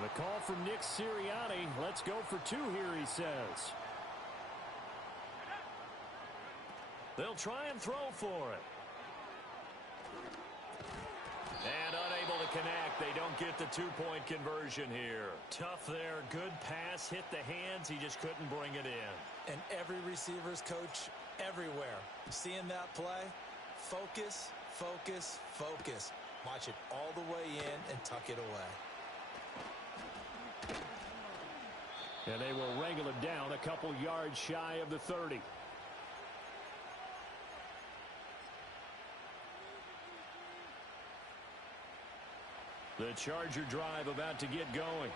The call from Nick Sirianni. Let's go for two here, he says. They'll try and throw for it. And unable to connect. They don't get the two-point conversion here. Tough there. Good pass. Hit the hands. He just couldn't bring it in. And every receiver's coach everywhere. Seeing that play, focus, focus, focus. Watch it all the way in and tuck it away. And they will wrangle it down a couple yards shy of the 30. The Charger drive about to get going.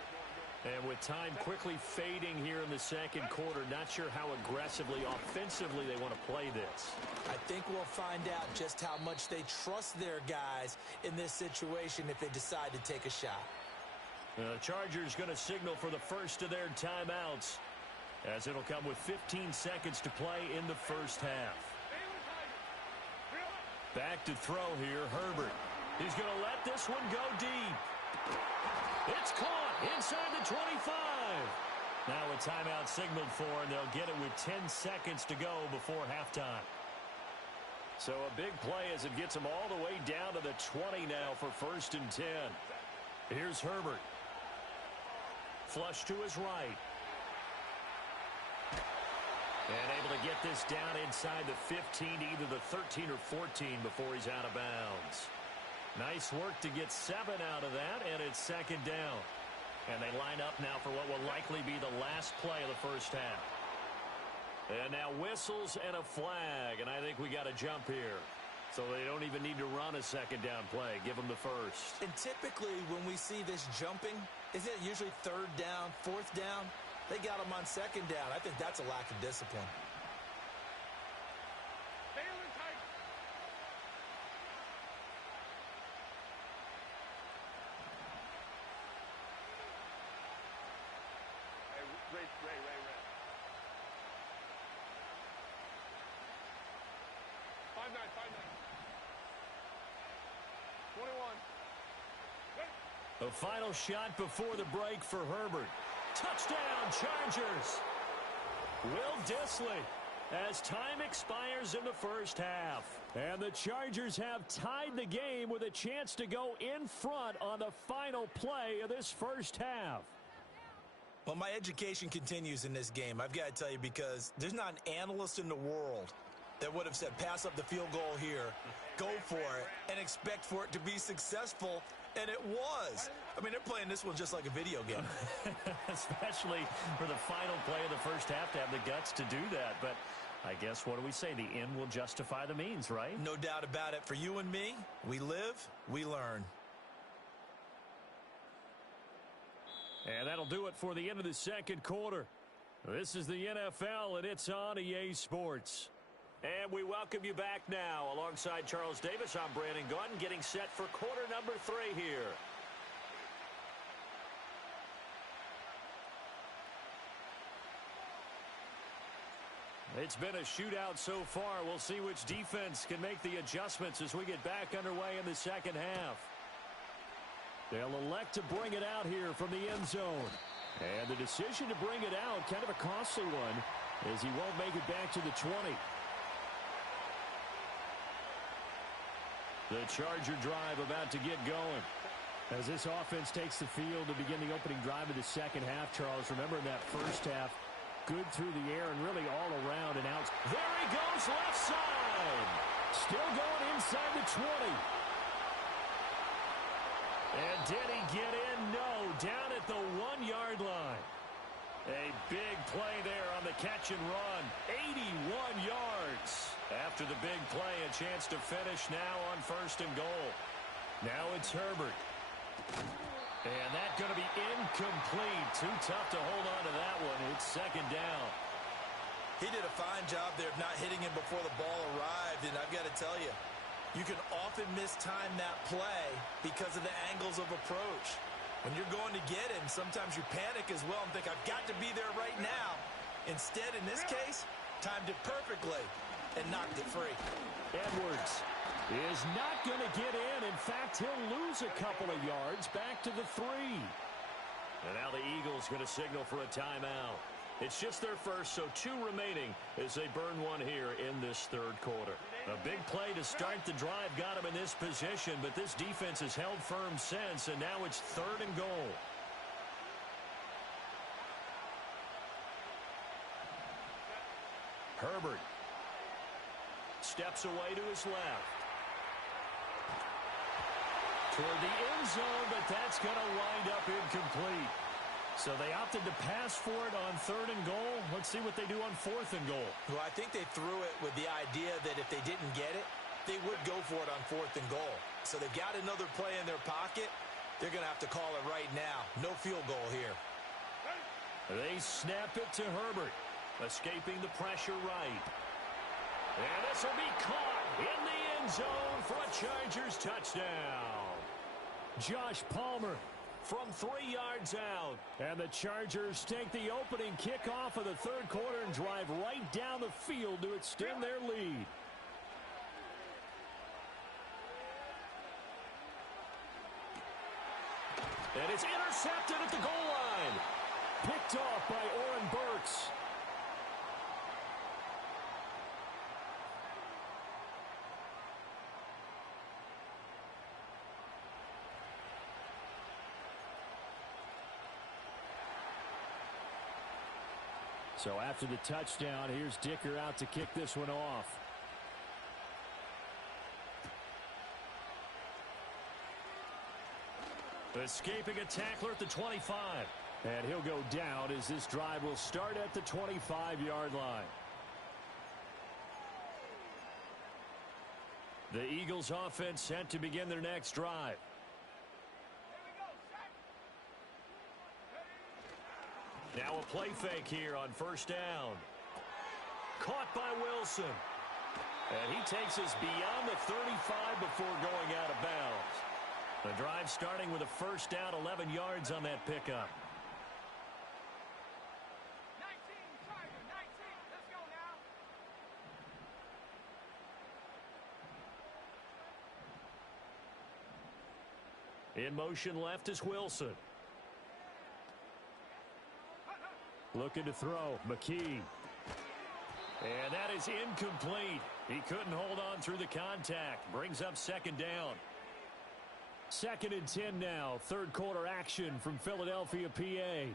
And with time quickly fading here in the second quarter, not sure how aggressively, offensively they want to play this. I think we'll find out just how much they trust their guys in this situation if they decide to take a shot. The Chargers going to signal for the first of their timeouts, as it'll come with 15 seconds to play in the first half. Back to throw here, Herbert. He's going to let this one go deep. It's caught inside the 25. Now a timeout signaled for, and they'll get it with 10 seconds to go before halftime. So a big play as it gets them all the way down to the 20 now for 1st and 10. Here's Herbert. Flush to his right. And able to get this down inside the 15 to either the 13 or 14 before he's out of bounds. Nice work to get 7 out of that, and it's 2nd down. And they line up now for what will likely be the last play of the first half. And now whistles and a flag, and I think we got a jump here. So they don't even need to run a 2nd down play. Give them the first. And typically when we see this jumping, isn't it usually 3rd down, 4th down? They got them on 2nd down. I think that's a lack of discipline. Ray. 5-9. 21. A final shot before the break for Herbert. Touchdown, Chargers. Will Dissly as time expires in the first half. And the Chargers have tied the game with a chance to go in front on the final play of this first half. Well, my education continues in this game, I've got to tell you, because there's not an analyst in the world that would have said pass up the field goal here, go for it, and expect for it to be successful, and it was. I mean, they're playing this one just like a video game. Especially for the final play of the first half to have the guts to do that. But I guess, what do we say? The end will justify the means, right? No doubt about it. For you and me, we live, we learn. And that'll do it for the end of the second quarter. This is the NFL, and it's on EA Sports. And we welcome you back now. Alongside Charles Davis, I'm Brandon Gaudin, getting set for quarter number 3 here. It's been a shootout so far. We'll see which defense can make the adjustments as we get back underway in the second half. They'll elect to bring it out here from the end zone. And the decision to bring it out, kind of a costly one, as he won't make it back to the 20. The Charger drive about to get going. As this offense takes the field to begin the opening drive of the second half, Charles, remember in that first half, good through the air and really all around and out. There he goes, left side. Still going inside the 20. And did he get in? No, down at the 1-yard line. A big play there on the catch and run. 81 yards. After the big play, a chance to finish now on 1st and goal. Now it's Herbert. And that's going to be incomplete. Too tough to hold on to that one. It's second down. He did a fine job there of not hitting him before the ball arrived, and I've got to tell you, you can often mistime that play because of the angles of approach. When you're going to get him, sometimes you panic as well and think, I've got to be there right now. Instead, in this case, timed it perfectly and knocked it free. Edwards is not going to get in. In fact, he'll lose a couple of yards back to the 3. And now the Eagles going to signal for a timeout. It's just their first, so 2 remaining as they burn one here in this third quarter. A big play to start the drive got him in this position, but this defense has held firm since, and now it's 3rd and goal. Herbert steps away to his left. Toward the end zone, but that's going to wind up incomplete. So they opted to pass for it on 3rd and goal. Let's see what they do on 4th and goal. Well, I think they threw it with the idea that if they didn't get it, they would go for it on 4th and goal. So they got another play in their pocket. They're going to have to call it right now. No field goal here. They snap it to Herbert, escaping the pressure right. And this will be caught in the end zone for a Chargers touchdown. Josh Palmer from 3 yards out. And the Chargers take the opening kickoff of the third quarter and drive right down the field to extend their lead. And it's intercepted at the goal line. Picked off by Oren Burks. So after the touchdown, here's Dicker out to kick this one off. Escaping a tackler at the 25. And he'll go down as this drive will start at the 25-yard line. The Eagles offense set to begin their next drive. Now a play fake here on first down. Caught by Wilson. And he takes us beyond the 35 before going out of bounds. The drive starting with a first down, 11 yards on that pickup. 19, Charger, 19. Let's go now. In motion left is Wilson. Looking to throw, McKee. And that is incomplete. He couldn't hold on through the contact. Brings up second down. 2nd and 10 now. Third quarter action from Philadelphia, PA.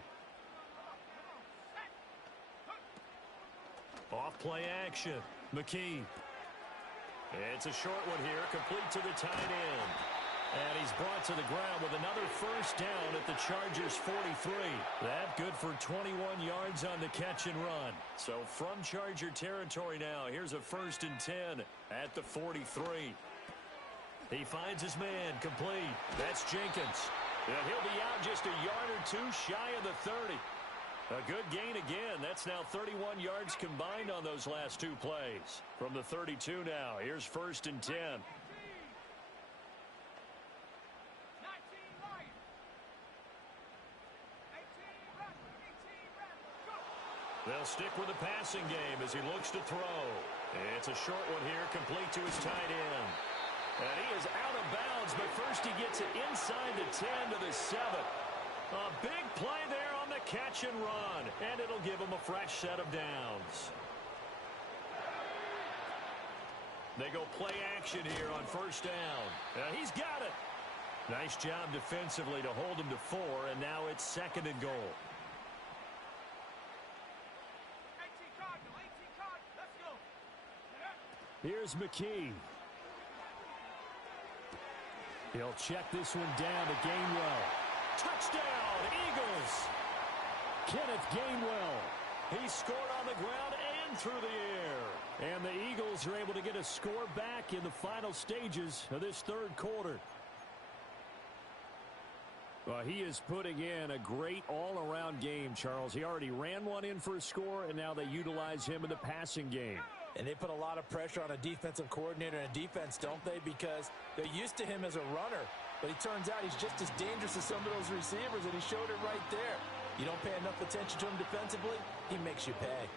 Off play action. McKee. It's a short one here, complete to the tight end. And he's brought to the ground with another first down at the Chargers' 43. That good for 21 yards on the catch and run. So from Charger territory now, here's a 1st and 10 at the 43. He finds his man, complete. That's Jenkins. And he'll be out just a yard or 2 shy of the 30. A good gain again. That's now 31 yards combined on those last 2 plays. From the 32 now, here's 1st and 10. They'll stick with the passing game as he looks to throw. It's a short one here, complete to his tight end. And he is out of bounds, but first he gets it inside the 10 to the 7. A big play there on the catch and run, and it'll give him a fresh set of downs. They go play action here on first down. He's got it. Nice job defensively to hold him to 4, and now it's 2nd and goal. Here's McKee. He'll check this one down to Gainwell. Touchdown, Eagles! Kenneth Gainwell. He scored on the ground and through the air. And the Eagles are able to get a score back in the final stages of this third quarter. Well, he is putting in a great all-around game, Charles. He already ran one in for a score, and now they utilize him in the passing game. And they put a lot of pressure on a defensive coordinator and a defense, don't they? Because they're used to him as a runner. But he turns out he's just as dangerous as some of those receivers, and he showed it right there. You don't pay enough attention to him defensively, he makes you pay.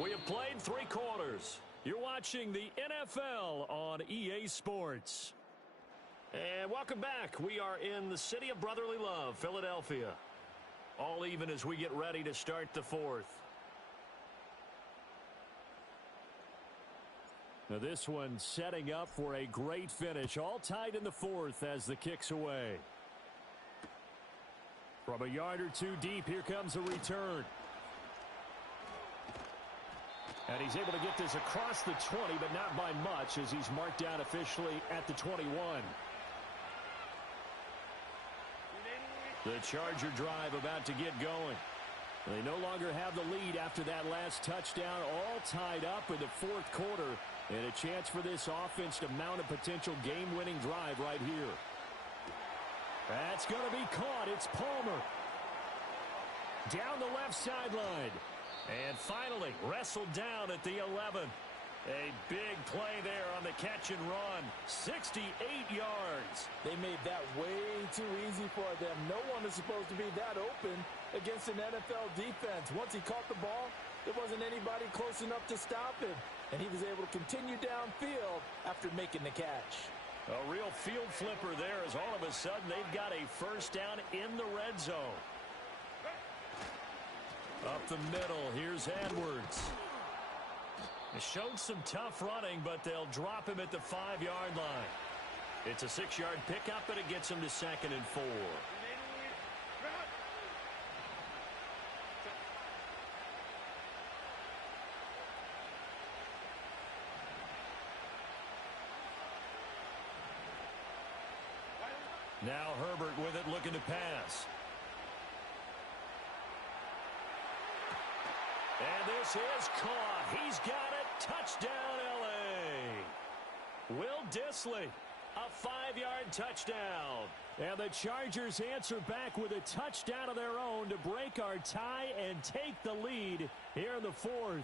We have played 3 quarters. You're watching the NFL on EA Sports. And welcome back. We are in the city of brotherly love, Philadelphia. All even as we get ready to start the 4th. Now this one setting up for a great finish. All tied in the 4th as the kick's away. From a yard or 2 deep, here comes a return. And he's able to get this across the 20, but not by much as he's marked down officially at the 21. The Charger drive about to get going. They no longer have the lead after that last touchdown, all tied up in the 4th quarter, and a chance for this offense to mount a potential game-winning drive right here. That's going to be caught. It's Palmer. Down the left sideline. And finally, wrestled down at the 11. A big play there on the catch and run. 68 yards. They made that way too easy for them. No one is supposed to be that open against an NFL defense. Once he caught the ball, there wasn't anybody close enough to stop him. And he was able to continue downfield after making the catch. A real field flipper there as all of a sudden they've got a first down in the red zone. Up the middle, here's Edwards. It showed some tough running, but they'll drop him at the 5-yard line. It's a 6-yard pickup, and it gets him to 2nd and 4. Now Herbert with it, looking to pass. And this is caught. He's got it. Touchdown, L.A. Will Dissly, a 5-yard touchdown. And the Chargers answer back with a touchdown of their own to break our tie and take the lead here in the 4th.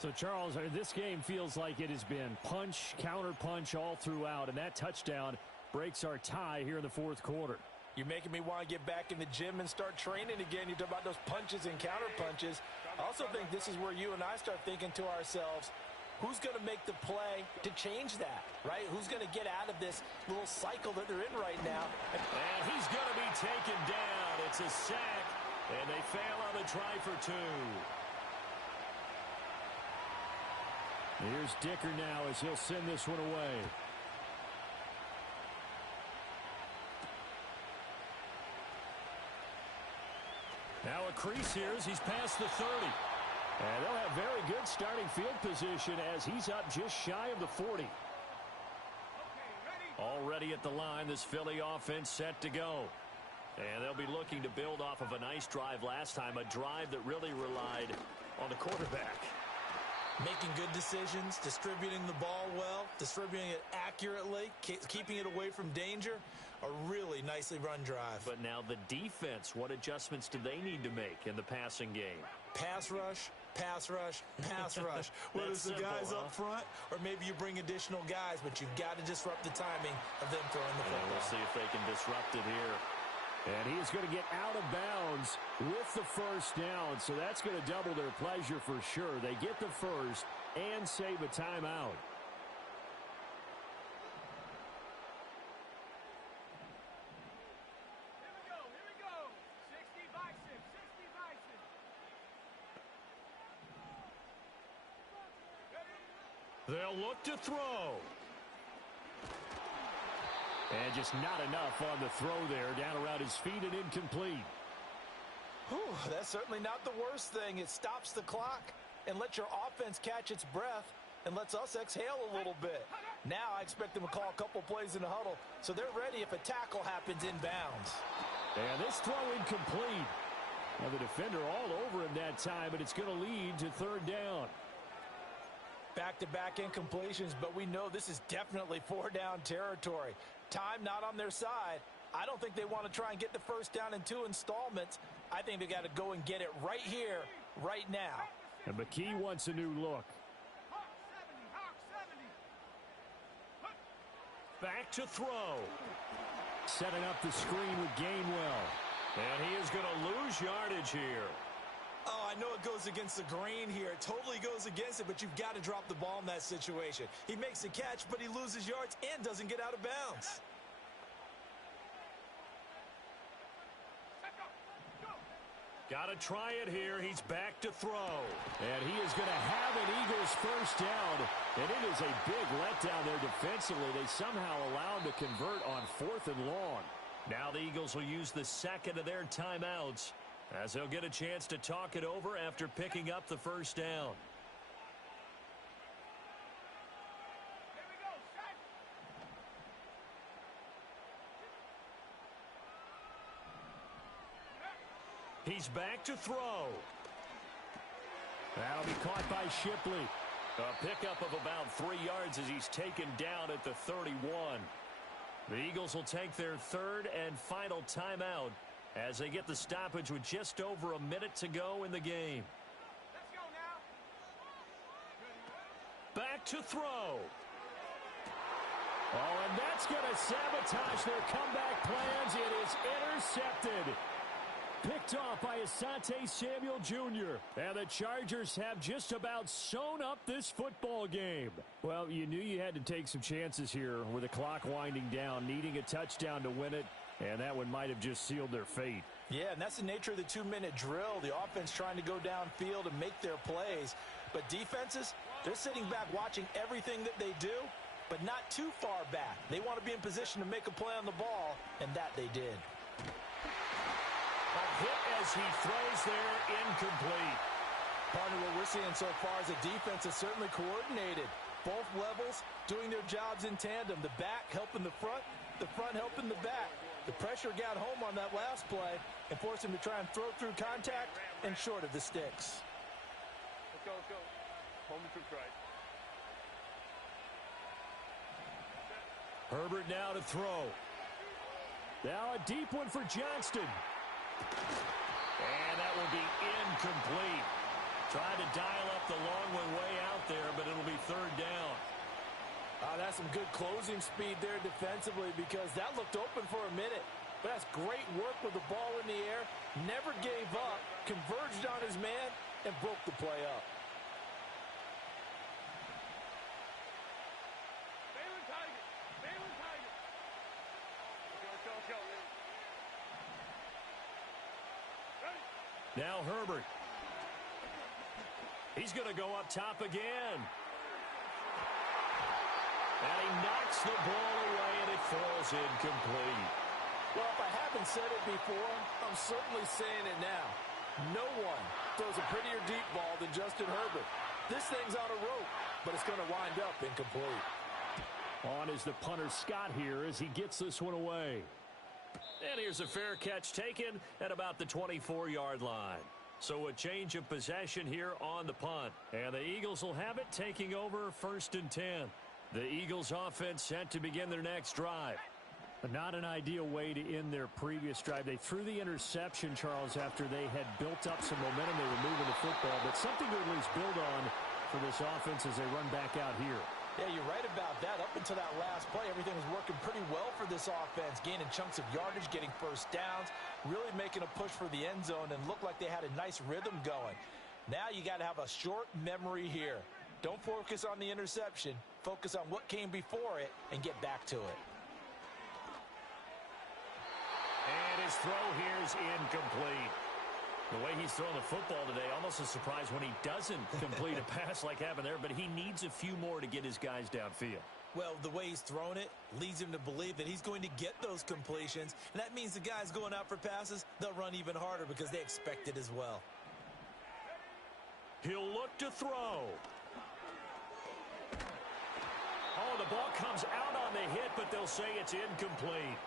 So, Charles, this game feels like it has been punch, counter punch all throughout, and that touchdown breaks our tie here in the 4th quarter. You're making me want to get back in the gym and start training again. You talk about those punches and counter punches. I also think this is where you and I start thinking to ourselves, who's going to make the play to change that, right? Who's going to get out of this little cycle that they're in right now? And he's going to be taken down. It's a sack, and they fail on the try for 2. Here's Dicker now as he'll send this one away. Now a crease here as he's past the 30. And they'll have very good starting field position as he's up just shy of the 40. Already at the line, this Philly offense set to go. And they'll be looking to build off of a nice drive last time, a drive that really relied on the quarterback. Making good decisions, distributing the ball well, distributing it accurately, keeping it away from danger. A really nicely run drive. But now the defense, what adjustments do they need to make in the passing game? Pass rush, pass rush, pass rush. Whether it's the guys up front or maybe you bring additional guys, but you've got to disrupt the timing of them throwing the football. We'll see if they can disrupt it here. And he is going to get out of bounds with the first down, so that's going to double their pleasure for sure. They get the first and save a timeout. Here we go. 60 Bison, 60 Bison. They'll look to throw. And just not enough on the throw there. Down around his feet and incomplete. Whew, that's certainly not the worst thing. It stops the clock and lets your offense catch its breath and lets us exhale a little bit. Now I expect them to call a couple plays in the huddle so they're ready if a tackle happens inbounds. And this throw incomplete. Now the defender all over him that time, but it's going to lead to 3rd down. Back-to-back incompletions, but we know this is definitely four-down territory. Time not on their side. I don't think they want to try and get the first down in 2 installments. I think they got to go and get it right here, right now. And McKee wants a new look. Hawk 70, Hawk 70. Back to throw. Setting up the screen with Gainwell. And he is going to lose yardage here. Oh, I know it goes against the grain here. It totally goes against it, but you've got to drop the ball in that situation. He makes a catch, but he loses yards and doesn't get out of bounds. Got to try it here. He's back to throw. And he is going to have an Eagles first down. And it is a big letdown there defensively. They somehow allowed to convert on 4th and long. Now the Eagles will use the second of their timeouts, as they'll get a chance to talk it over after picking up the first down. Here we go, set. He's back to throw. That'll be caught by Shipley. A pickup of about 3 yards as he's taken down at the 31. The Eagles will take their third and final timeout as they get the stoppage with just over a minute to go in the game. Let's go now. Back to throw. Oh, and that's going to sabotage their comeback plans. It is intercepted. Picked off by Asante Samuel Jr. And the Chargers have just about sewn up this football game. Well, you knew you had to take some chances here with the clock winding down, needing a touchdown to win it, and that one might have just sealed their fate. Yeah, and that's the nature of the 2-minute drill. The offense trying to go downfield and make their plays. But defenses, they're sitting back watching everything that they do, but not too far back. They want to be in position to make a play on the ball, and that they did. A hit as he throws there, incomplete. Partner, what we're seeing so far is the defense is certainly coordinated. Both levels doing their jobs in tandem. The back helping the front helping the back. The pressure got home on that last play and forced him to try and throw through contact and short of the sticks. Let's go, let's go. Home troops right. Herbert now to throw. Now a deep one for Johnston. And that will be incomplete. Trying to dial up the long one way out there, but it'll be third down. That's some good closing speed there defensively because that looked open for a minute. But that's great work with the ball in the air. Never gave up, converged on his man, and broke the play up. Balin Tiger. Balin Tiger. Let's go, let's go, let's go. Ready. Now Herbert. He's going to go up top again. And he knocks the ball away, and it falls incomplete. Well, if I haven't said it before, I'm certainly saying it now. No one throws a prettier deep ball than Justin Herbert. This thing's on a rope, but it's going to wind up incomplete. On is the punter Scott here as he gets this one away. And here's a fair catch taken at about the 24-yard line. So a change of possession here on the punt. And the Eagles will have it taking over 1st and 10. The Eagles offense set to begin their next drive. Not an ideal way to end their previous drive. They threw the interception, Charles, after they had built up some momentum. They were moving the football, but something to at least build on for this offense as they run back out here. Yeah, you're right about that. Up until that last play, everything was working pretty well for this offense, gaining chunks of yardage, getting first downs, really making a push for the end zone, and looked like they had a nice rhythm going. Now you got to have a short memory here. Don't focus on the interception. Focus on what came before it and get back to it. And his throw here is incomplete. The way he's throwing the football today, almost a surprise when he doesn't complete a pass like happened there, but he needs a few more to get his guys downfield. Well, the way he's thrown it leads him to believe that he's going to get those completions, and that means the guys going out for passes, they'll run even harder because they expect it as well. He'll look to throw. Oh, the ball comes out on the hit, but they'll say it's incomplete.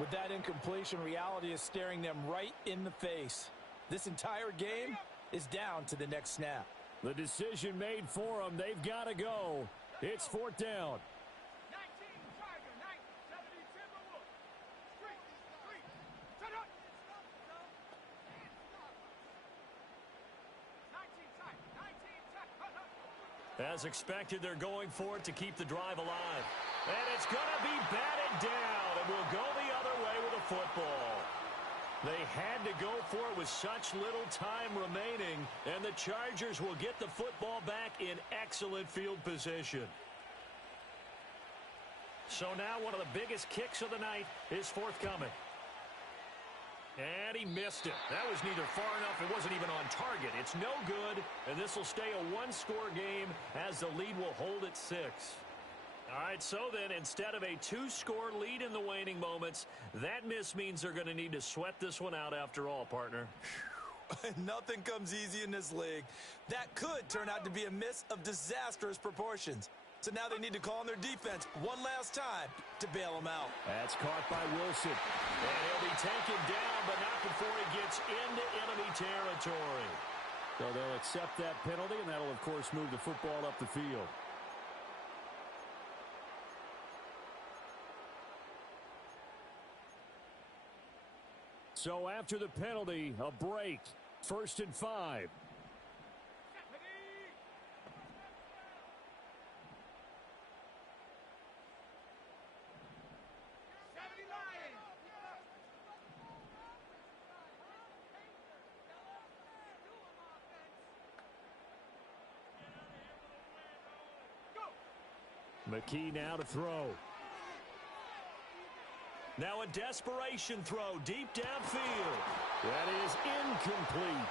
With that incompletion, reality is staring them right in the face. This entire game is down to the next snap. The decision made for them. They've got to go. It's fourth down. 19, Tiger, 70, Timberwolves. Three, set up. 19, Tiger, As expected, they're going for it to keep the drive alive. And it's going to be batted down, and we'll go the other way with a football. They had to go for it with such little time remaining, and the Chargers will get the football back in excellent field position. So now one of the biggest kicks of the night is forthcoming. And he missed it. That was neither far enough. It wasn't even on target. It's no good, and this will stay a one-score game as the lead will hold at 6. All right, so then instead of a 2-score lead in the waning moments, that miss means they're going to need to sweat this one out after all, partner. Nothing comes easy in this league. That could turn out to be a miss of disastrous proportions. So now they need to call on their defense one last time to bail them out. That's caught by Wilson. And he'll be taken down, but not before he gets into enemy territory. So they'll accept that penalty, and that'll, of course, move the football up the field. So after the penalty, a break. 1st and 5. McKee now to throw. Now a desperation throw deep downfield. That is incomplete.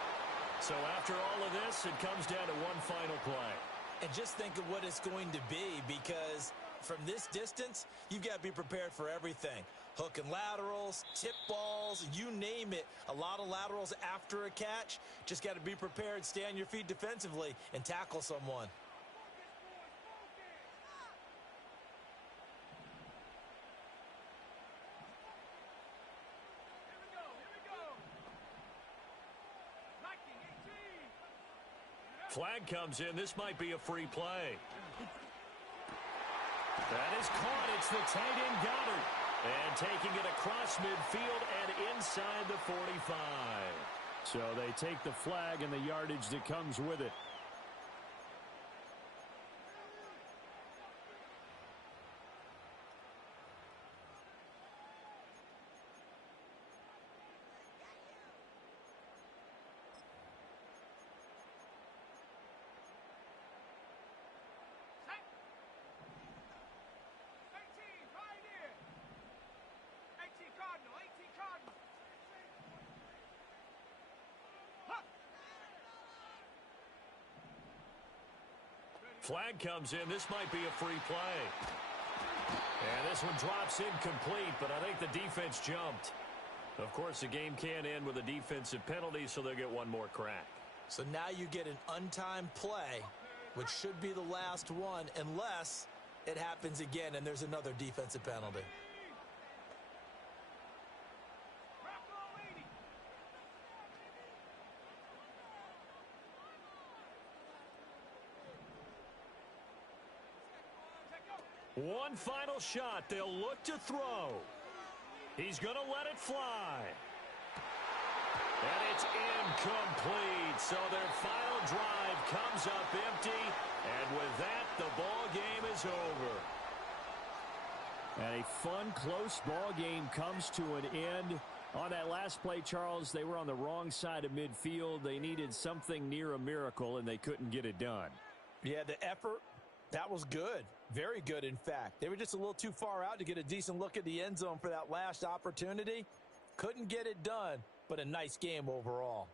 So after all of this, it comes down to one final play. And just think of what it's going to be, because from this distance, you've got to be prepared for everything. Hook and laterals, tip balls, you name it. A lot of laterals after a catch. Just got to be prepared, stay on your feet defensively, and tackle someone. Flag comes in. This might be a free play. That is caught. It's the tight end Goddard. And taking it across midfield and inside the 45. So they take the flag and the yardage that comes with it. Flag comes in. This might be a free play. And this one drops incomplete, but I think the defense jumped. Of course, the game can end with a defensive penalty, so they'll get one more crack. So now you get an untimed play, which should be the last one, unless it happens again and there's another defensive penalty. One final shot. They'll look to throw. He's going to let it fly. And it's incomplete. So their final drive comes up empty. And with that, the ball game is over. And a fun, close ball game comes to an end. On that last play, Charles, they were on the wrong side of midfield. They needed something near a miracle, and they couldn't get it done. Yeah, the effort, that was good. Very good, in fact. They were just a little too far out to get a decent look at the end zone for that last opportunity. Couldn't get it done, but a nice game overall.